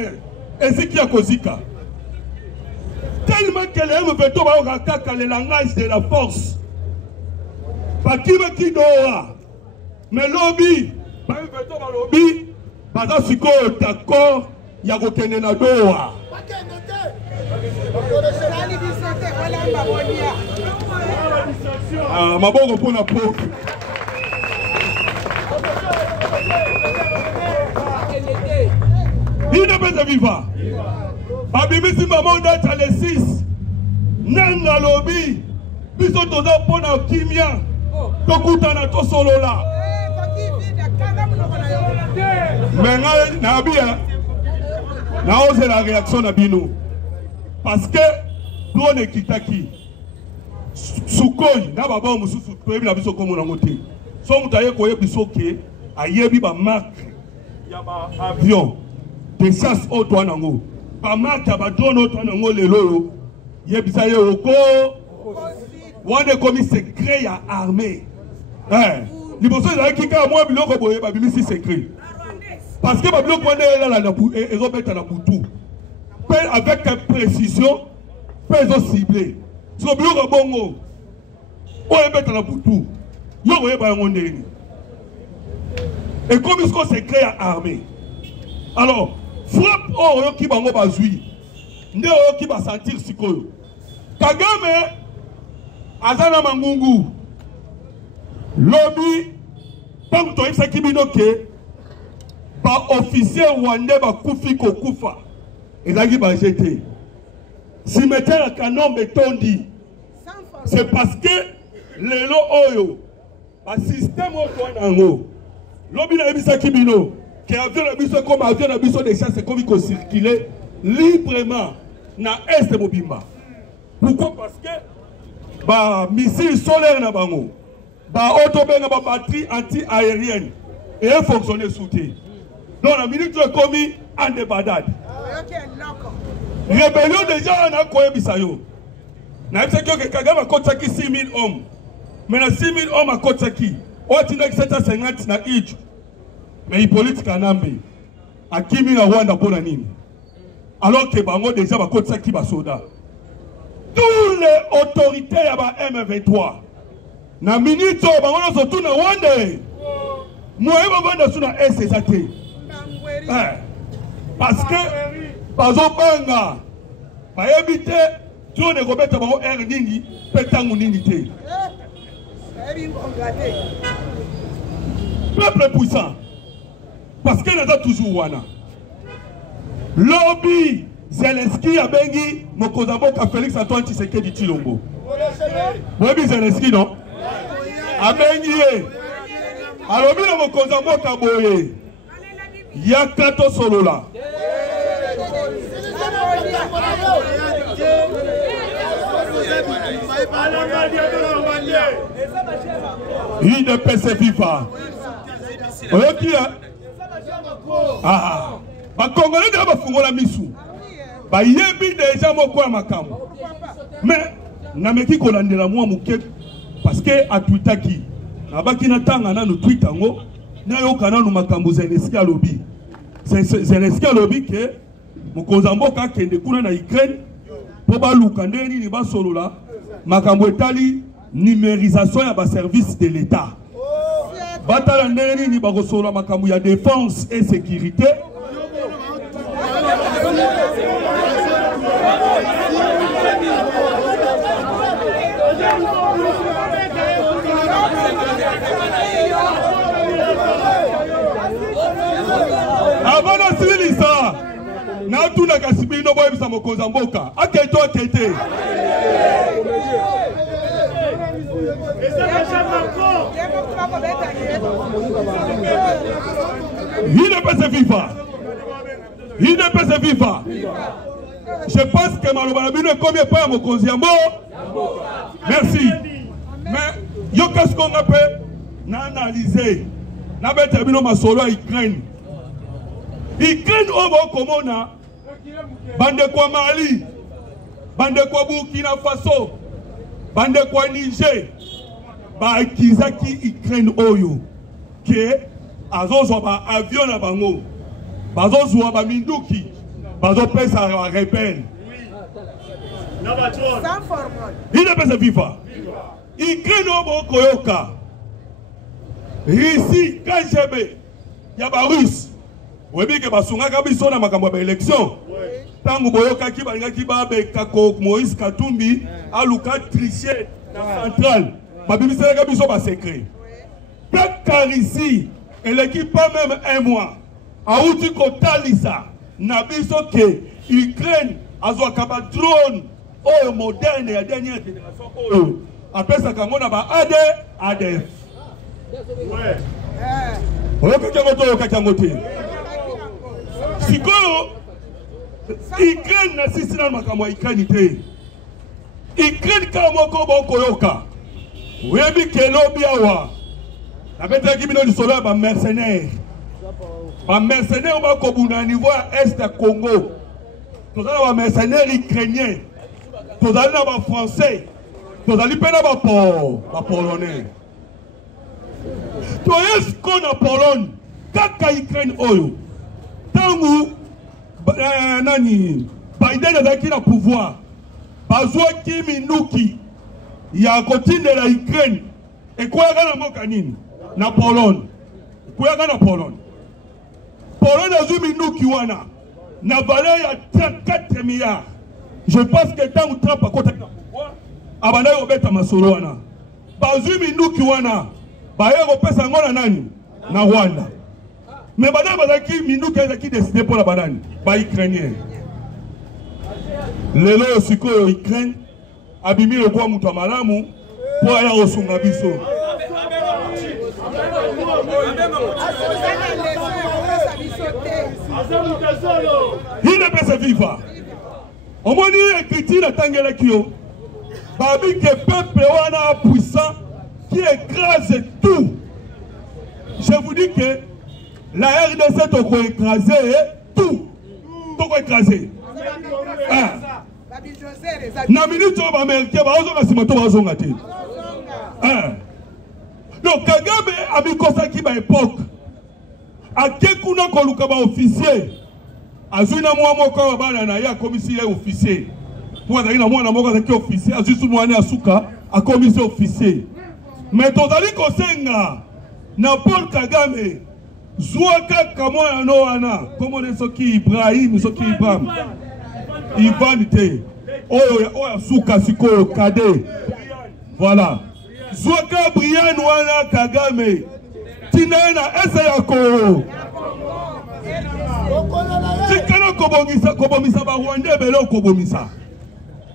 Et c'est qui a Kozika. Tellement qu'elle aime veto ba okaka le langage de la force. Bakima ki doa. Mais lobby. Ba veto ba lobby. Baza siko d'accord. Ya kokende na doa. Mabongo pour la pauvre. Il ne peut se vivre. Abimisi maman date à les 6. Nanga lobby. Biso toza pona kimia. Tokuta na to solo là. Mais na bia. Na ose la réaction na bino. Parce que drone kitaki. Sukhoi na baba mususu toyebi na biso komo na ngote. So mutaye koye biso ke ayebi ba marque ya ba avion de chasse auto nango. Ba marque ya ba drone auto nango lelo yebisa ye oko wande komi secret ya armée. Liboso za kika mo biloko boye ba bimisi secret. Parce que ba biloko wande la na bu et Robert na butu. Avec précision peut cibler. So biloko bongo oye beta na butu yoko yeba yango ndeni et comme il se crée armée alors frappe oyo ki bango bazui nde oyo ki ba sentir sikoyo Kagame azana mangungu lobby tant to isa kibino ke ba officier rwandais ba kufi ko kufa ezaki ba jeté cimetière à canon betondi. C'est parce que les lots oyo, le système au nango, Lobi na ebisa kibino. Que avion na biso comme avion na biso déjà c'est comme il peut circuler librement na est Mobimba. Pourquoi? Parce que ba missile solaire na bango, ba auto benga ba batterie anti-aérienne et fonctionner sous terre. Donc la minute est commis en débandade. Rébellion déjà on a quoi bisayo. Na bisa que Kagame a kotaki 6 000 hommes. Mais na 6 000 hommes a kotaki. Otina 750 na Iju. Mais les politiques en Ambe, à Kimi na Rwanda pour nini. Alors que bango déjà va côté qui va soda. Tous les autorités à ba M23. Na minito bango na surtout na Rwanda. Moi ba banda suna SSAT. Parce que bazo banga ba éviter tout ne robeta bango R nini petangu nini te. Peuple puissant. Parce qu'il est toujours wana. Lobby Zelensky a bengi Mokozamboka Félix Antoine Tshisekedi Tshilombo. Lobby Zelensky non? A bengi alors bien Mokozamboka boye. Yakato solola. Il ne peut se vivre. Oyoki ah, ba Congolais de ba fungola misu. Ba yebi déjà moko ya makambo. Mais na meki kolandela mwa muke parce que a Twitter ki na baki na tanga na no Twitter ngo na yo kana no makambo Zelensky alobi. Zelensky alobi ke Mokozamboka kende kuna na Ukraine po ba luka ndeni ni ba solola makambo etali numérisation ya ba service de l'État. Batala ndeni ni bakosolo makambo ya défense et sécurité. Avant de suivre ça, na tuna kasibino boye bisa Mokozamboka. Aketo akete. Il ne peut se vivre. Il ne peut se vivre. Je pense que Malobanabino est combien pas à Mokonziambo. Merci. Mais yo qu'est-ce qu'on appelle n'analyser. N'a terminé ma solo à Ukraine. Ukraine au Komona. Bande kwa Mali. Bande kwa Burkina Faso. Bande kwa Niger. Ba kizaki Ukraine oyo ke azozo ba avion na bango bazozo ba minduki bazo pesa a rebelle il ne peut se vivre Ukraine obo koyoka ici KGB ya ba russe webi ke basunga biso na makambo ba élection tangu boyoka ki balinga ki ba be kako Moïse Katumbi aluka tricher na centrale. Ma Bible c'est que secret. Car ici, et l'équipe pas même un mois, a outi kotalisa, na biso que Ukraine a zo kaba drone au moderne et dernière génération au après ça quand on a ba ADF. Ouais. Siko Ukraine na sisi na makamwa Ukraine te. Ukraine kama ko koyoka. Oui, mais que l'obiawa. La bête qui vient du soleil, c'est un mercenaire. Un mercenaire, on va comme un niveau est de Congo. Nous avons un mercenaire ukrainien. Nous avons un français. Nous avons un polonais. Nous avons ce qu'on a Pologne. Quand l'Ukraine oyo. Tant où Biden a acquis le pouvoir. Bazwa Kiminuki. Il y a un côté de la Ukraine. Et quoi il y a Mokanine na Pologne. Quoi il y a Pologne. Pologne a zumi nous qui wana. Na valeur il y a 34 milliards. Je pense que tant que Trump a côté de pouvoir, abana yobeta masolo wana. Bazumi nous qui wana. Ba yero pesa ngona nani na Rwanda. Mais bana bazaki mindu qui décidé pour la banane. Ba Ukrainien. Lelo siko Ukraine. Abimi le kwa mutu malamu pour aller au Sungabiso. Il ne peut se vivre. Au moins, il écrit la tangela kio. Babi que peuple wana puissant qui écrase tout. Je vous dis que la RDC t'a écrasé tout. T'a écrasé. Na minute on va américain ba ozo na simato ba ozo ngati. Donc Kagame a mis kosaki ba époque. A kekuna koluka ba officier. Azuna mwa moko bana na ya commissaire officier. Pour aller na mwana moko zaki officier, azusu mwana asuka a commissaire officier. Mais tozali kosenga na Paul Kagame zuaka kamwa no wana comme on soki Ibrahim soki Ibrahim. Ivan te oya suka sikoyo kade. Voilà. Zuaka Brian wana Kagame. Tinana esa yako. Tikana kobomisa ba Rwanda belo kobomisa.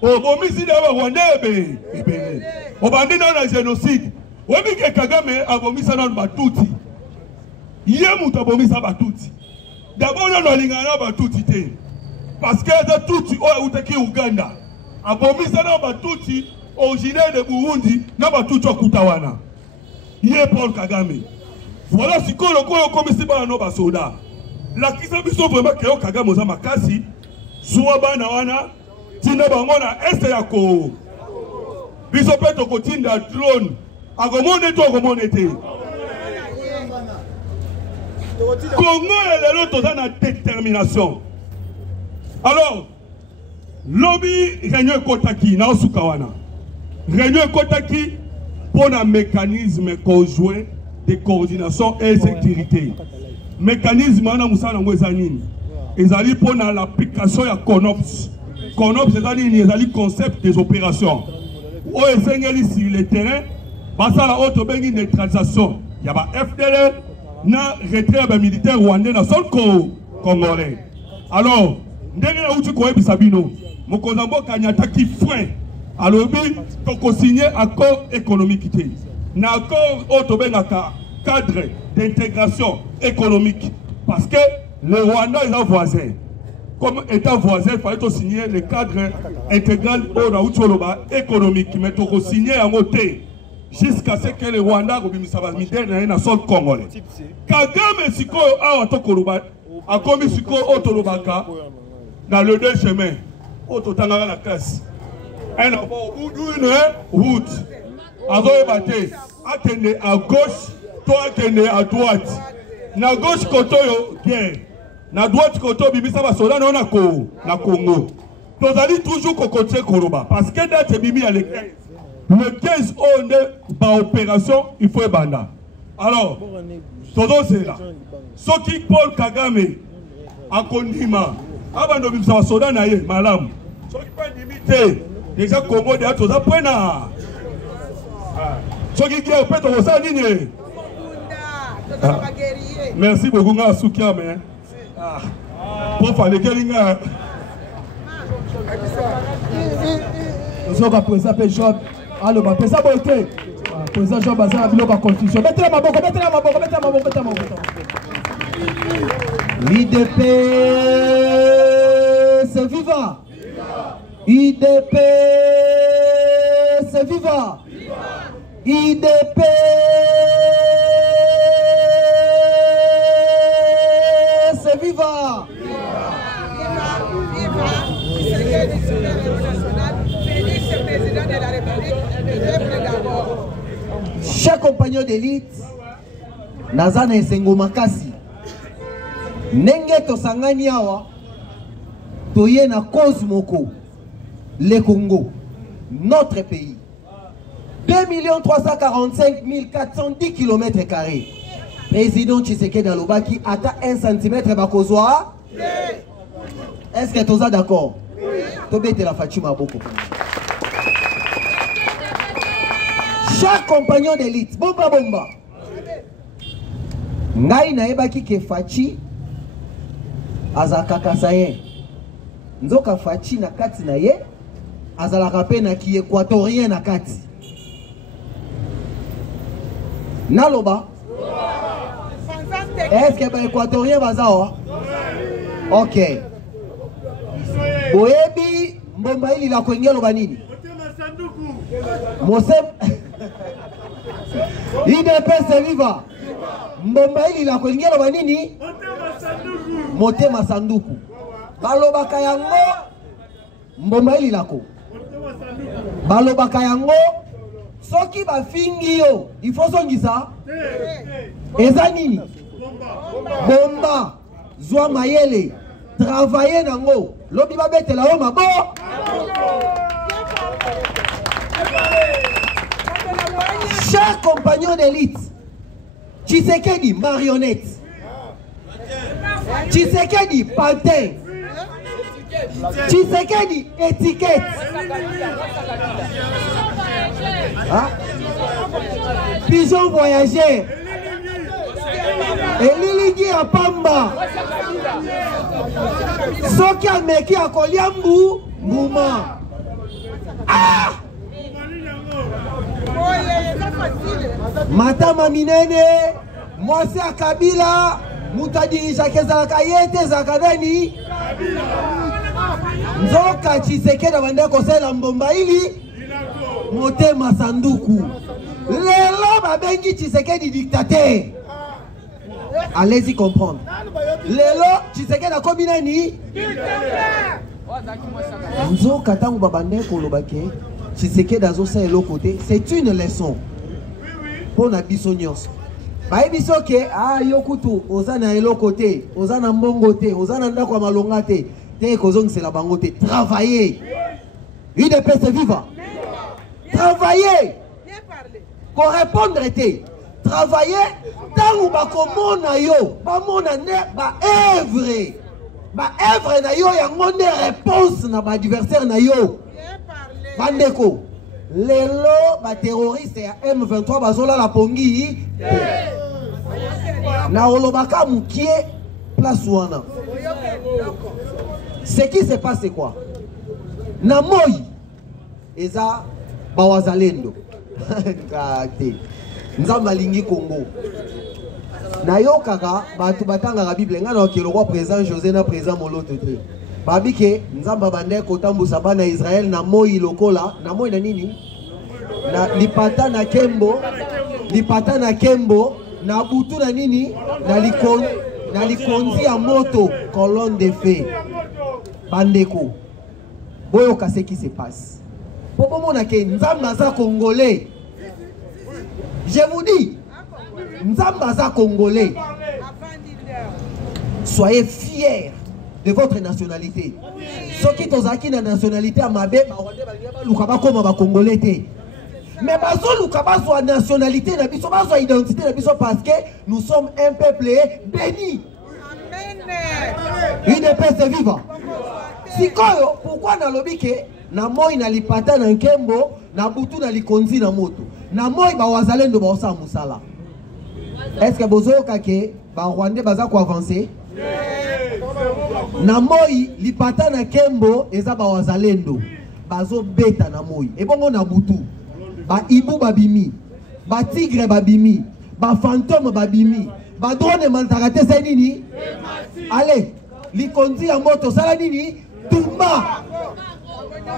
Obomisi da ba Rwanda ebele. Obandi na génocide. Obi ke Kagame abomisa na Batuti. Ye mutu abomisa Batuti. D'abord na lingana Batuti te. Parce que les Tutsi ont été au Ouganda. Abomisa na Batuti originaire de Burundi na Batuti wa Kutawana. Yé Paul Kagame. Voilà ce qu'on a commis par nos soldats. La kisa biso vraiment que Kagame oza makasi. Soit bana wana tina bangona este yako. Biso peto kotinda drone. Agomone to agomone te. Congo et l'autre toza na détermination. Alors, lobby réunion Kotaki, na Osukawana. Réunion Kotaki pour un mécanisme conjoint de coordination et sécurité. Mécanisme na musana ngwezanini. Ezali pour l'application ya CONOPS. CONOPS ezali concept des opérations. O esengeli sur le terrain, basa la auto bengi neutralisation. Ya ba FDL na retrait ba militaire rwandais na sol congolais. Alors, ndenge na uti koyebisa bino mokonzi mboka anyataki frein alobi tokosigné accord économique te na accord oyo tobengaka cadre d'intégration économique parce que le Rwanda est un voisin. Comme état voisin, il fallait signer le cadre intégral économique mais tokosigné en côté jusqu'à ce que le Rwanda kobimisa militaire na sol congolais. Kagame sikoyo awa tokoloba akomi sikoyo oyo tolobaka dans le deux chemins, auto tangara la classe. Un enfant au bout d'une route. Azoé baté, attendez à gauche, toi attendez à droite. Na gauche koto yo guerre. Na droite koto bibisa ba soda na Congo. Nous allons toujours côté Koroba parce que date bibi à le 15 on est par opération, il faut banda. Alors, todo c'est là. Ce qui Paul Kagame a kondima abando bimsa soda na ye malamu soki pa limité déjà Congo de atoza pena soki ki opeto kosa nini merci beaucoup nga sukia mais pour faire les kelinga soka président pe Job allo ba pesa bote président Job bazana biloko constitution metela maboko IDP c'est vivant. IDP c'est vivant. IDP c'est vivant. Chers compagnons d'élite, Nazana et Sengo Makasi. Nenge tosangani awa toye na cause moko le Congo notre pays 2 345 410 km². Président Tshisekedi alobaki ata 1 cm bakozwa. Est-ce que toza d'accord? Tobete la Fatima boko. Chaque compagnon d'élite bomba ngai na ebaki ke Fachi azaka kasaye nzoka Fachi na kati na ye azalaka pe na ki équatorien na kati naloba Est-ce que les Équatoriens bazawa? Ok. Boyebi mbomba ili la kwengelo banini? Mosem IDPS viva. Mbomba ili la kwengelo banini? Motema sanduku. Balobaka yango mbomba ili lako. Balobaka yango soki bafingi yo il faut songisa eza nini bomba zwa mayele travailler nango lobi babetela yo mabo chers compagnons d'élite Tshisekedi marionnette Tshisekedi pantin Tshisekedi étiquette hein? Pigeon voyageur Eliligi à Pamba Soki ameki à Koliambu Mouma ah! Matama minene Mwase à Kabila Mutadirija kezalaka yete zakadani Nzoka Tshisekedi abande kosela mbomba ili Motema sanduku Lelo babengi Tshisekedi dictateur. Allez-y comprendre. Lelo Tshisekedi akomi nani Nzoka tangu babande kolobake Tshisekedi azosala eloko te. C'est une leçon pour na biso nyonso. Bayebiso ke yokutu ozana eloko te, ozana mbongo te, ozana ndako malonga te, te kozongisela bango te. Travailler. UDPS viva. Travailler. Correspondre te. Travailler tangu bakomona yo, bamona ne ba œuvre. Ba œuvre na yo yango nde réponse na ba adversaire na yo. Bandeko. Lelo ba terroriste ya M23 bazola la pongi. Na olobaka mukie place wana. Ce qui se passe c'est quoi? Na moi eza bawazalendo. Kate. Nzamba lingi Congo. Na yo kaka batu batanga la Bible ngana ke le roi président José na président Moloto te. Babike nzamba bande kotambusa bana Israël na moi lokola, na moi na nini? Na lipata na Kembo, lipata na Kembo, na butu na nini? Na likonzi ya moto, colonne de feu. Bandeko. Boyo ka ce qui se passe. Popo mona ke nzamba za congolais. Je vous dis, nzamba za congolais. Soyez fiers de votre nationalité. Ceux qui tozaki na nationalité amabe ba rwanda ba luka ba koma ba congolais te. Mais bazo luka ba so nationalité na biso ba so identité na biso parce que nous sommes un peuple béni. Amen. UDPS viva. Sikoyo pourquoi na lobike na moi na lipata na nkembo na butu na likonzi na moto. Na moi ba wazalendo ba osa musala. Est-ce que bozo kake ba rwanda baza ko avancer? Na moi lipata na kembo eza ba wazalendo bazo beta na moi e bongo na butu ba ibu babimi ba tigre babimi ba fantôme babimi ba drone mantarate c'est nini allez likonzi ya moto sala nini tumba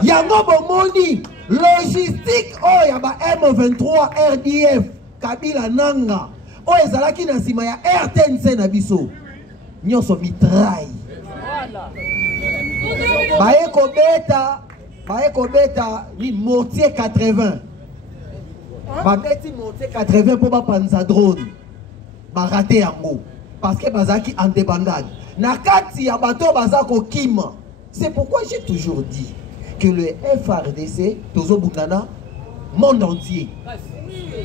yango bomoni logistique oh ya ba M23 RDF Kabila nanga oh ezalaki na sima ya RTNC na biso nyonso mitraille. Baeko beta ni mortier 80. Babeti mortier 80 pour ba panza drone. Ba raté yango parce que bazaki en débandade. Na kati ya bato bazako kima. C'est pourquoi j'ai toujours dit que le FARDC tozo bundana monde entier.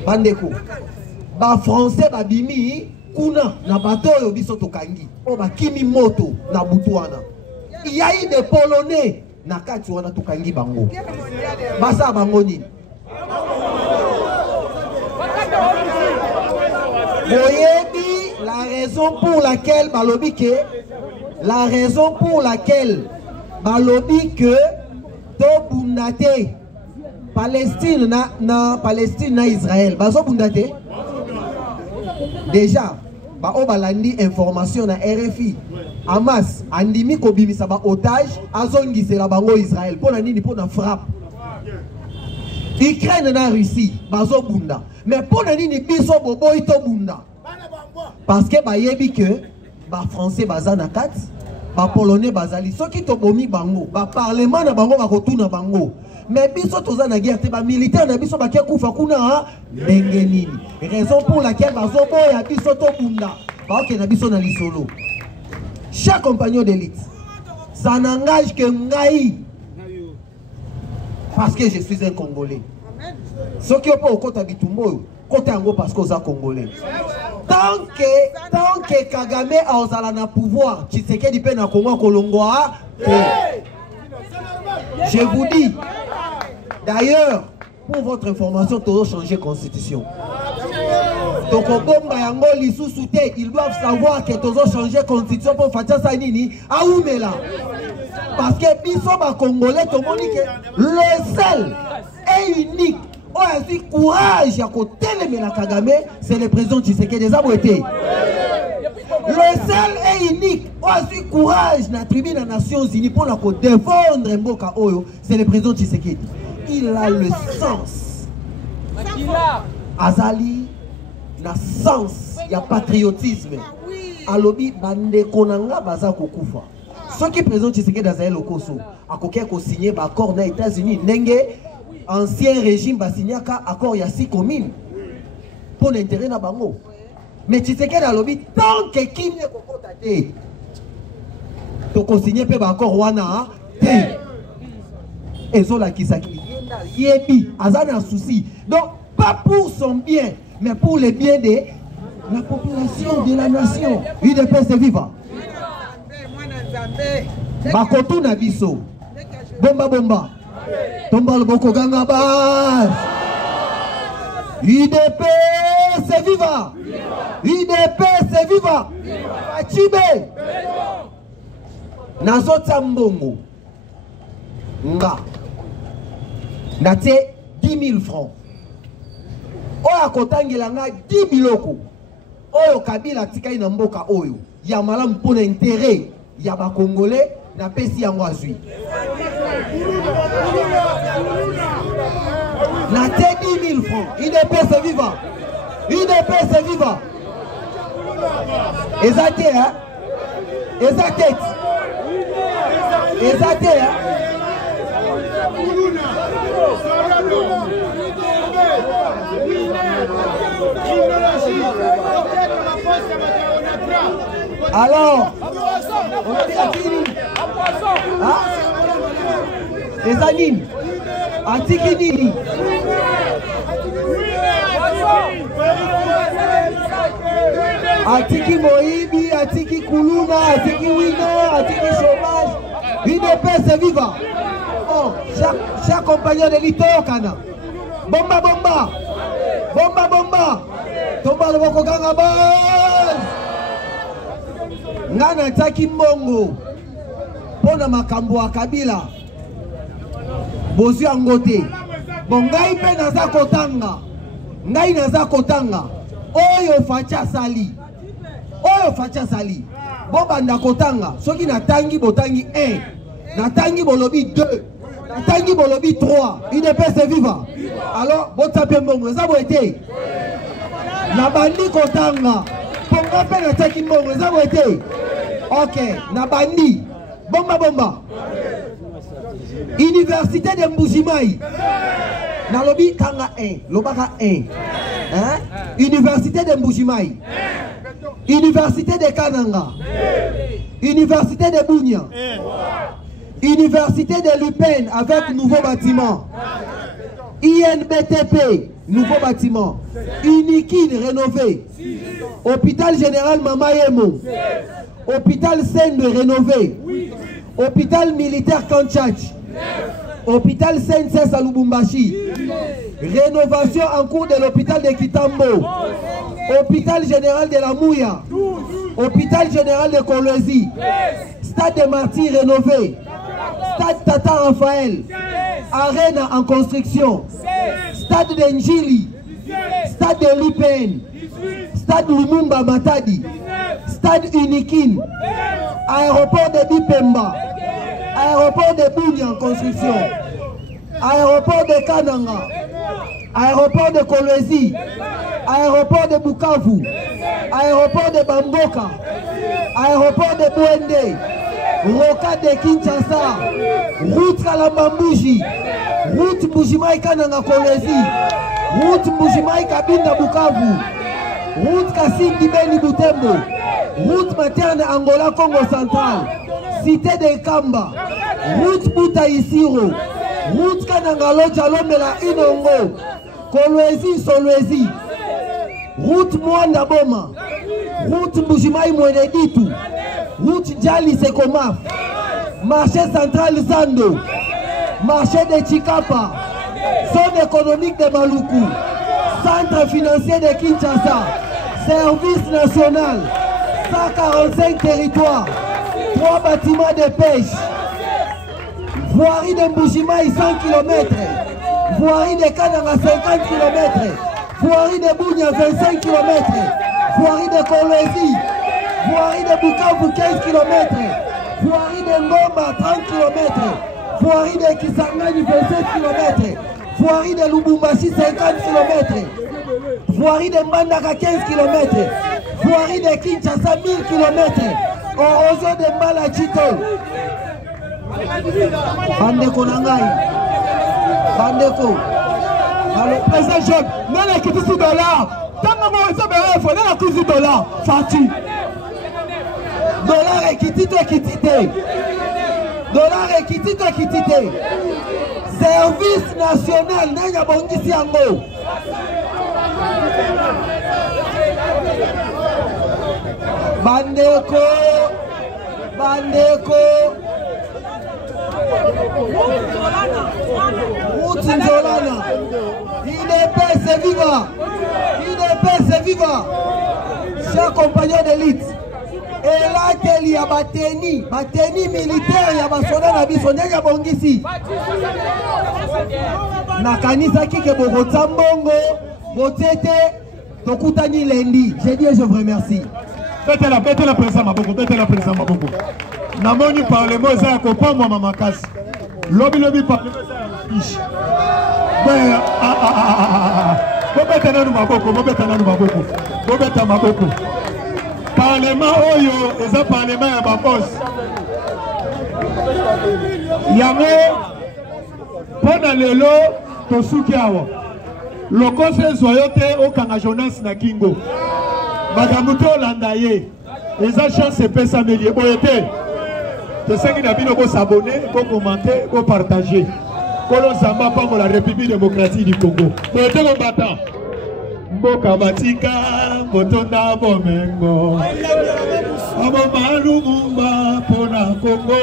Bandeko. Ba français babimi kuna na bato yo biso tokangi o bakimi moto na butuana il y a eu des polonais na kati wana tokangi bango basa bango nini boyebi la raison pour laquelle balobi que to bundate Palestine na Israël bazo bundate déjà ba o balandi information na RFI Hamas andimi ko bimisa ba otage azongisela bango Israël pona nini pona frappe Ukraine na Russie bazo bunda mais pona nini biso bobo ito bunda parce que ba yebi que ba français baza na kati ba polonais bazali soki to bomi bango ba parlement na bango ba kotuna bango mais biso toza na guerre te ba militaire na biso ba kufa kuna ndenge nini raison pour laquelle bazo boya biso to bunda ba ok na biso na lisolo chaque compagnon d'élite ça n'engage que ngai parce que je suis un Congolais soki opo okota bitumbo kota yango parce que oza Congolais tant que Kagame a na pouvoir Tshisekedi pe na Congo kolongwa je vous dis d'ailleurs pour votre information tous changer constitution donc bomba yango lisusu te ils doivent savoir que tous changer constitution pour faire ça nini aoumela parce que biso ba Congolais to moni que le seul et unique oh asi courage à côté de Kagame c'est le président Tshisekedi des abouetés le seul et unique oh asi courage na tribune des Nations Unies pour la défendre Mboka Oyo c'est le président Tshisekedi il a le sens azali na sens ya patriotisme alobi bande konanga baza kokufa ceux qui président Tshisekedi azali lokoso akoki ko signer ba accord na États-Unis ndenge ancien régime basignaka accord ya 6 communes pour l'intérêt na bango mais Tshisekedi alobi tant que kimne kokota te to ko signer pe ba accord wana te ezola kisaki yebi azana souci donc pas pour son bien mais pour le bien de la population de la nation UDPS viva bakotu na biso bomba bomba tomba loboko ganga bas UDPS viva UDPS viva achibe nazo tambongo nga nate 10 000 francs oya kotangela nga 10 biloko oyo Kabila tikai na mboka oyo ya malamu mpona intérêt ya ba Congolais na pesi yango azui na te 10 000 francs UDPS viva UDPS viva ezate hein ezate ezate hein alors on a dit à qui les animes Antikini Atiki Moïbi, Atiki Kuluna, Atiki Wino, Atiki Chômage UDPS viva. Oh, chaque compagnon de l'Itokana bomba bomba bomba bomba tomba le boko ganga bas ngana taki mbongo pona makambo ya Kabila bozu angote bon ngai pe naza kotanga ngai naza kotanga oyo facha sali bobanda kotanga soki natangi botangi 1 natangi bolobi 2 natangi bolobi 3 UDPS viva alors botape mbongo eza boete na bandi kotanga ponga pe nataki mbongo eza boete ok na bandi bomba bomba Université de Mbujimayi nalobi kanga 1 lobaka 1 hein? Université de Mbujimayi Université de Kananga Université de Bunia Université de Lupin avec nouveau bâtiment INBTP nouveau bâtiment Unikin rénové Hôpital Général Mamayemo Hôpital Sende rénové Hôpital militaire Kanchach Hôpital Senses à Lubumbashi rénovation en cours de l'hôpital de Kitambo Hôpital Général de la Mouya Hôpital Général de Kolwezi Stade de Martyrs rénové Stade Tata Raphaël Arena en construction Stade de Njili Stade de Lupin Stade Lumumba Matadi, Stade Unikin, aéroport de Bipemba, aéroport de Bouni en construction, aéroport de Kananga, aéroport de Kolwezi, aéroport de Bukavu, aéroport de Bamboka, aéroport de Bouende, rocade de Kinshasa, route Kalambambuji, route Mbujimai Kananga Kolwezi, route Mbujimai Kabinda Bukavu, route Kasindi Beni Butembo, route materne Angola Congo Central, cité de Kamba, route Buta Isiro, route Kananga Loja Lomela Inongo, Kolwezi Solwezi, route Mwanda Boma, route Mbujimai Mweneditu, route Djali Sekomaf, marché central Zando, marché de Chikapa, zone économique de Maluku, centre financier de Kinshasa, service national, 145 territoires, 3 bâtiments de pêche, voirie de Mbujimai 100 km, voirie de Kananga 50 km, voirie de Bounia 25 km, voirie de Kolwezi, voirie de Bukavu 15 km, voirie de Ngomba 30 km, voirie de Kisangani 27 km, voirie de Lubumbashi 50 km, voirie de Mbandaka 15 km, voirie de Kinshasa 1000 km, Orozo de Mbala Chito. Bandeko Nangai, Bandeko. Alors, président Job, non la quitté $6. Tant que moi, ça me faut la crise $. Fati. Dollar est quitté, toi quitté. Dollar est quitté, toi quitté. Service national, n'a pas de yango. Bandeko, Bandeko. Nzolana, IDPS viva, IDPS viva, chers compagnons d'élite. Et là, il y a bateni militaire, il y a basoda na biso ndenge bongisi. Na kanisa kike bokotsambongo, botete, tokutani lendi. J'ai dit et je vous remercie. Bête la président Maboko, bête la président Maboko. Namoni parlement za kopa moi mamakasi. Lobi parlement za fiche. Bobeta nanu Maboko, bobeta nanu Maboko. Bobeta Maboko. Parlement oyo eza parlement ya bapos. Yango pona lelo tosuki awa. Lokose zoyote okanga Jonas na Kingo. Bagamuto landaye. Eza chance pesa melie boyete. Te sengi na bino ko s'abonner, ko commenter, ko partager. Kolo Zamba pango la République démocratique du Congo. Boyete ko bata. Mboka batika, botonda bomengo. Abo malu mumba pona Congo.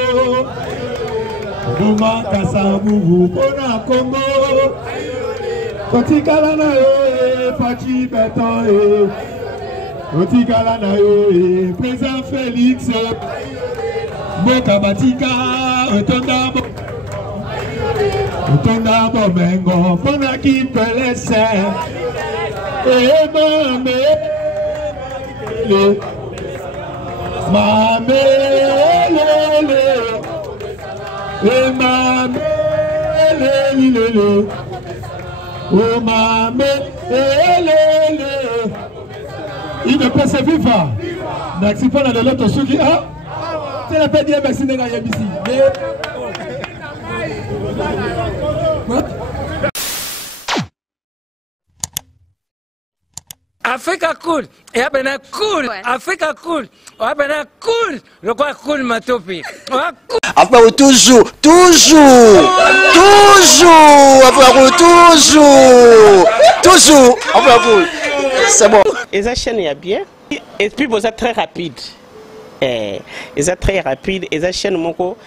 Duma kasabu pona Congo. Kotikala na yo, Fachi beton e. Kotikala na yo, président Félix. Mboka batika, otonda bomengo, pona ki pelese. Mame, il ne peut se vivre. Merci pour la de l'autre souki. C'est la paix de merci de la ici. Africa cool, et abena cool, Africa cool, abena cool, le quoi cool matopi. Après toujours, après cool. C'est bon. Et ça chaîne est bien. Et puis vous êtes très rapide. Et ça très rapide. Et ça chaîne mon co,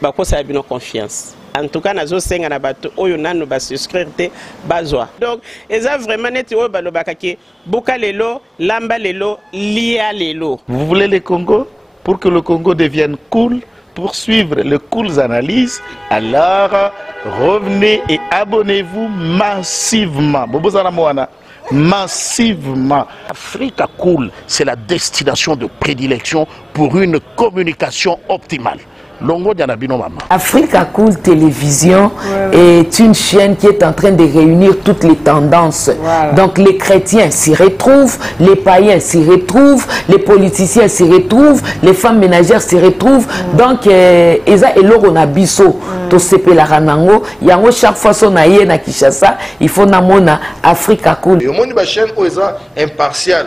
bah quoi ça a bien confiance. En tout cas, nazo senga na bato oyo nanu ba souscrire te bazwa. Donc, eza vraiment neti oyo balobaka ke boka lelo, lamba lelo, lia lelo. Vous voulez le Congo? Pour que le Congo devienne cool, pour suivre les cool analyses, alors revenez et abonnez-vous massivement. Bobo Zana Moana. massivement. Africa Cool, c'est la destination de prédilection pour une communication optimale. Longo Dianabino Mama. Africa Cool Télévision est une chaîne qui est en train de réunir toutes les tendances. Donc les chrétiens s'y retrouvent, les païens s'y retrouvent, les politiciens s'y retrouvent, les femmes ménagères s'y retrouvent. Donc Eza Eloro na biso to sepela ranango yango chaque fois son aye na Kinshasa, il faut namona Africa Cool. Et au monde de la chaîne Oeza impartial.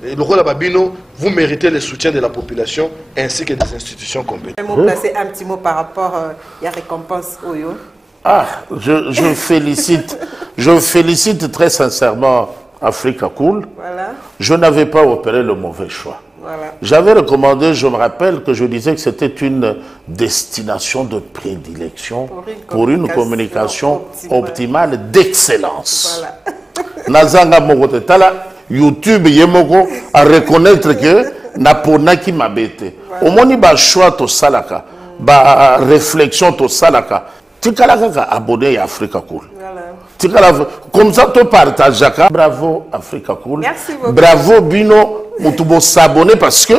Le rôle de Babino, vous méritez le soutien de la population ainsi que des institutions compétentes. Placer un petit mot par rapport à la récompense Oyo. Ah, je félicite très sincèrement Africa Cool. Voilà. Je n'avais pas opéré le mauvais choix. Voilà. J'avais recommandé, je me rappelle que je disais que c'était une destination de prédilection pour une communication optimale d'excellence. Voilà. Nazanga Mogote Tala, YouTube Yemoko à reconnaître que Napona qui m'a bêté. Au moins, il y a choix to salaka, ba réflexion to salaka. Tikalaka abonné à Africa Cool. Comme ça, tu partages. Bravo Africa Cool. Merci beaucoup. Bravo Bino. Mutubo s'abonner parce que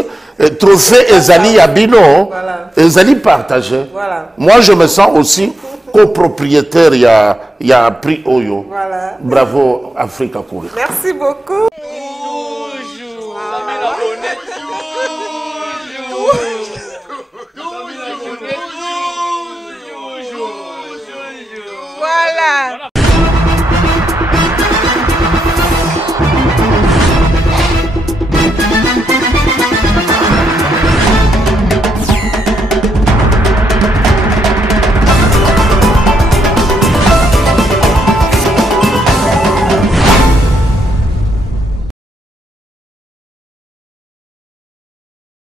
trophée Ezali à Bino, Ezali partagé. Voilà. Moi, je me sens aussi copropriétaire. Il y a prix Oyo. Voilà. Bravo Africa Cool. Merci beaucoup. Toujours.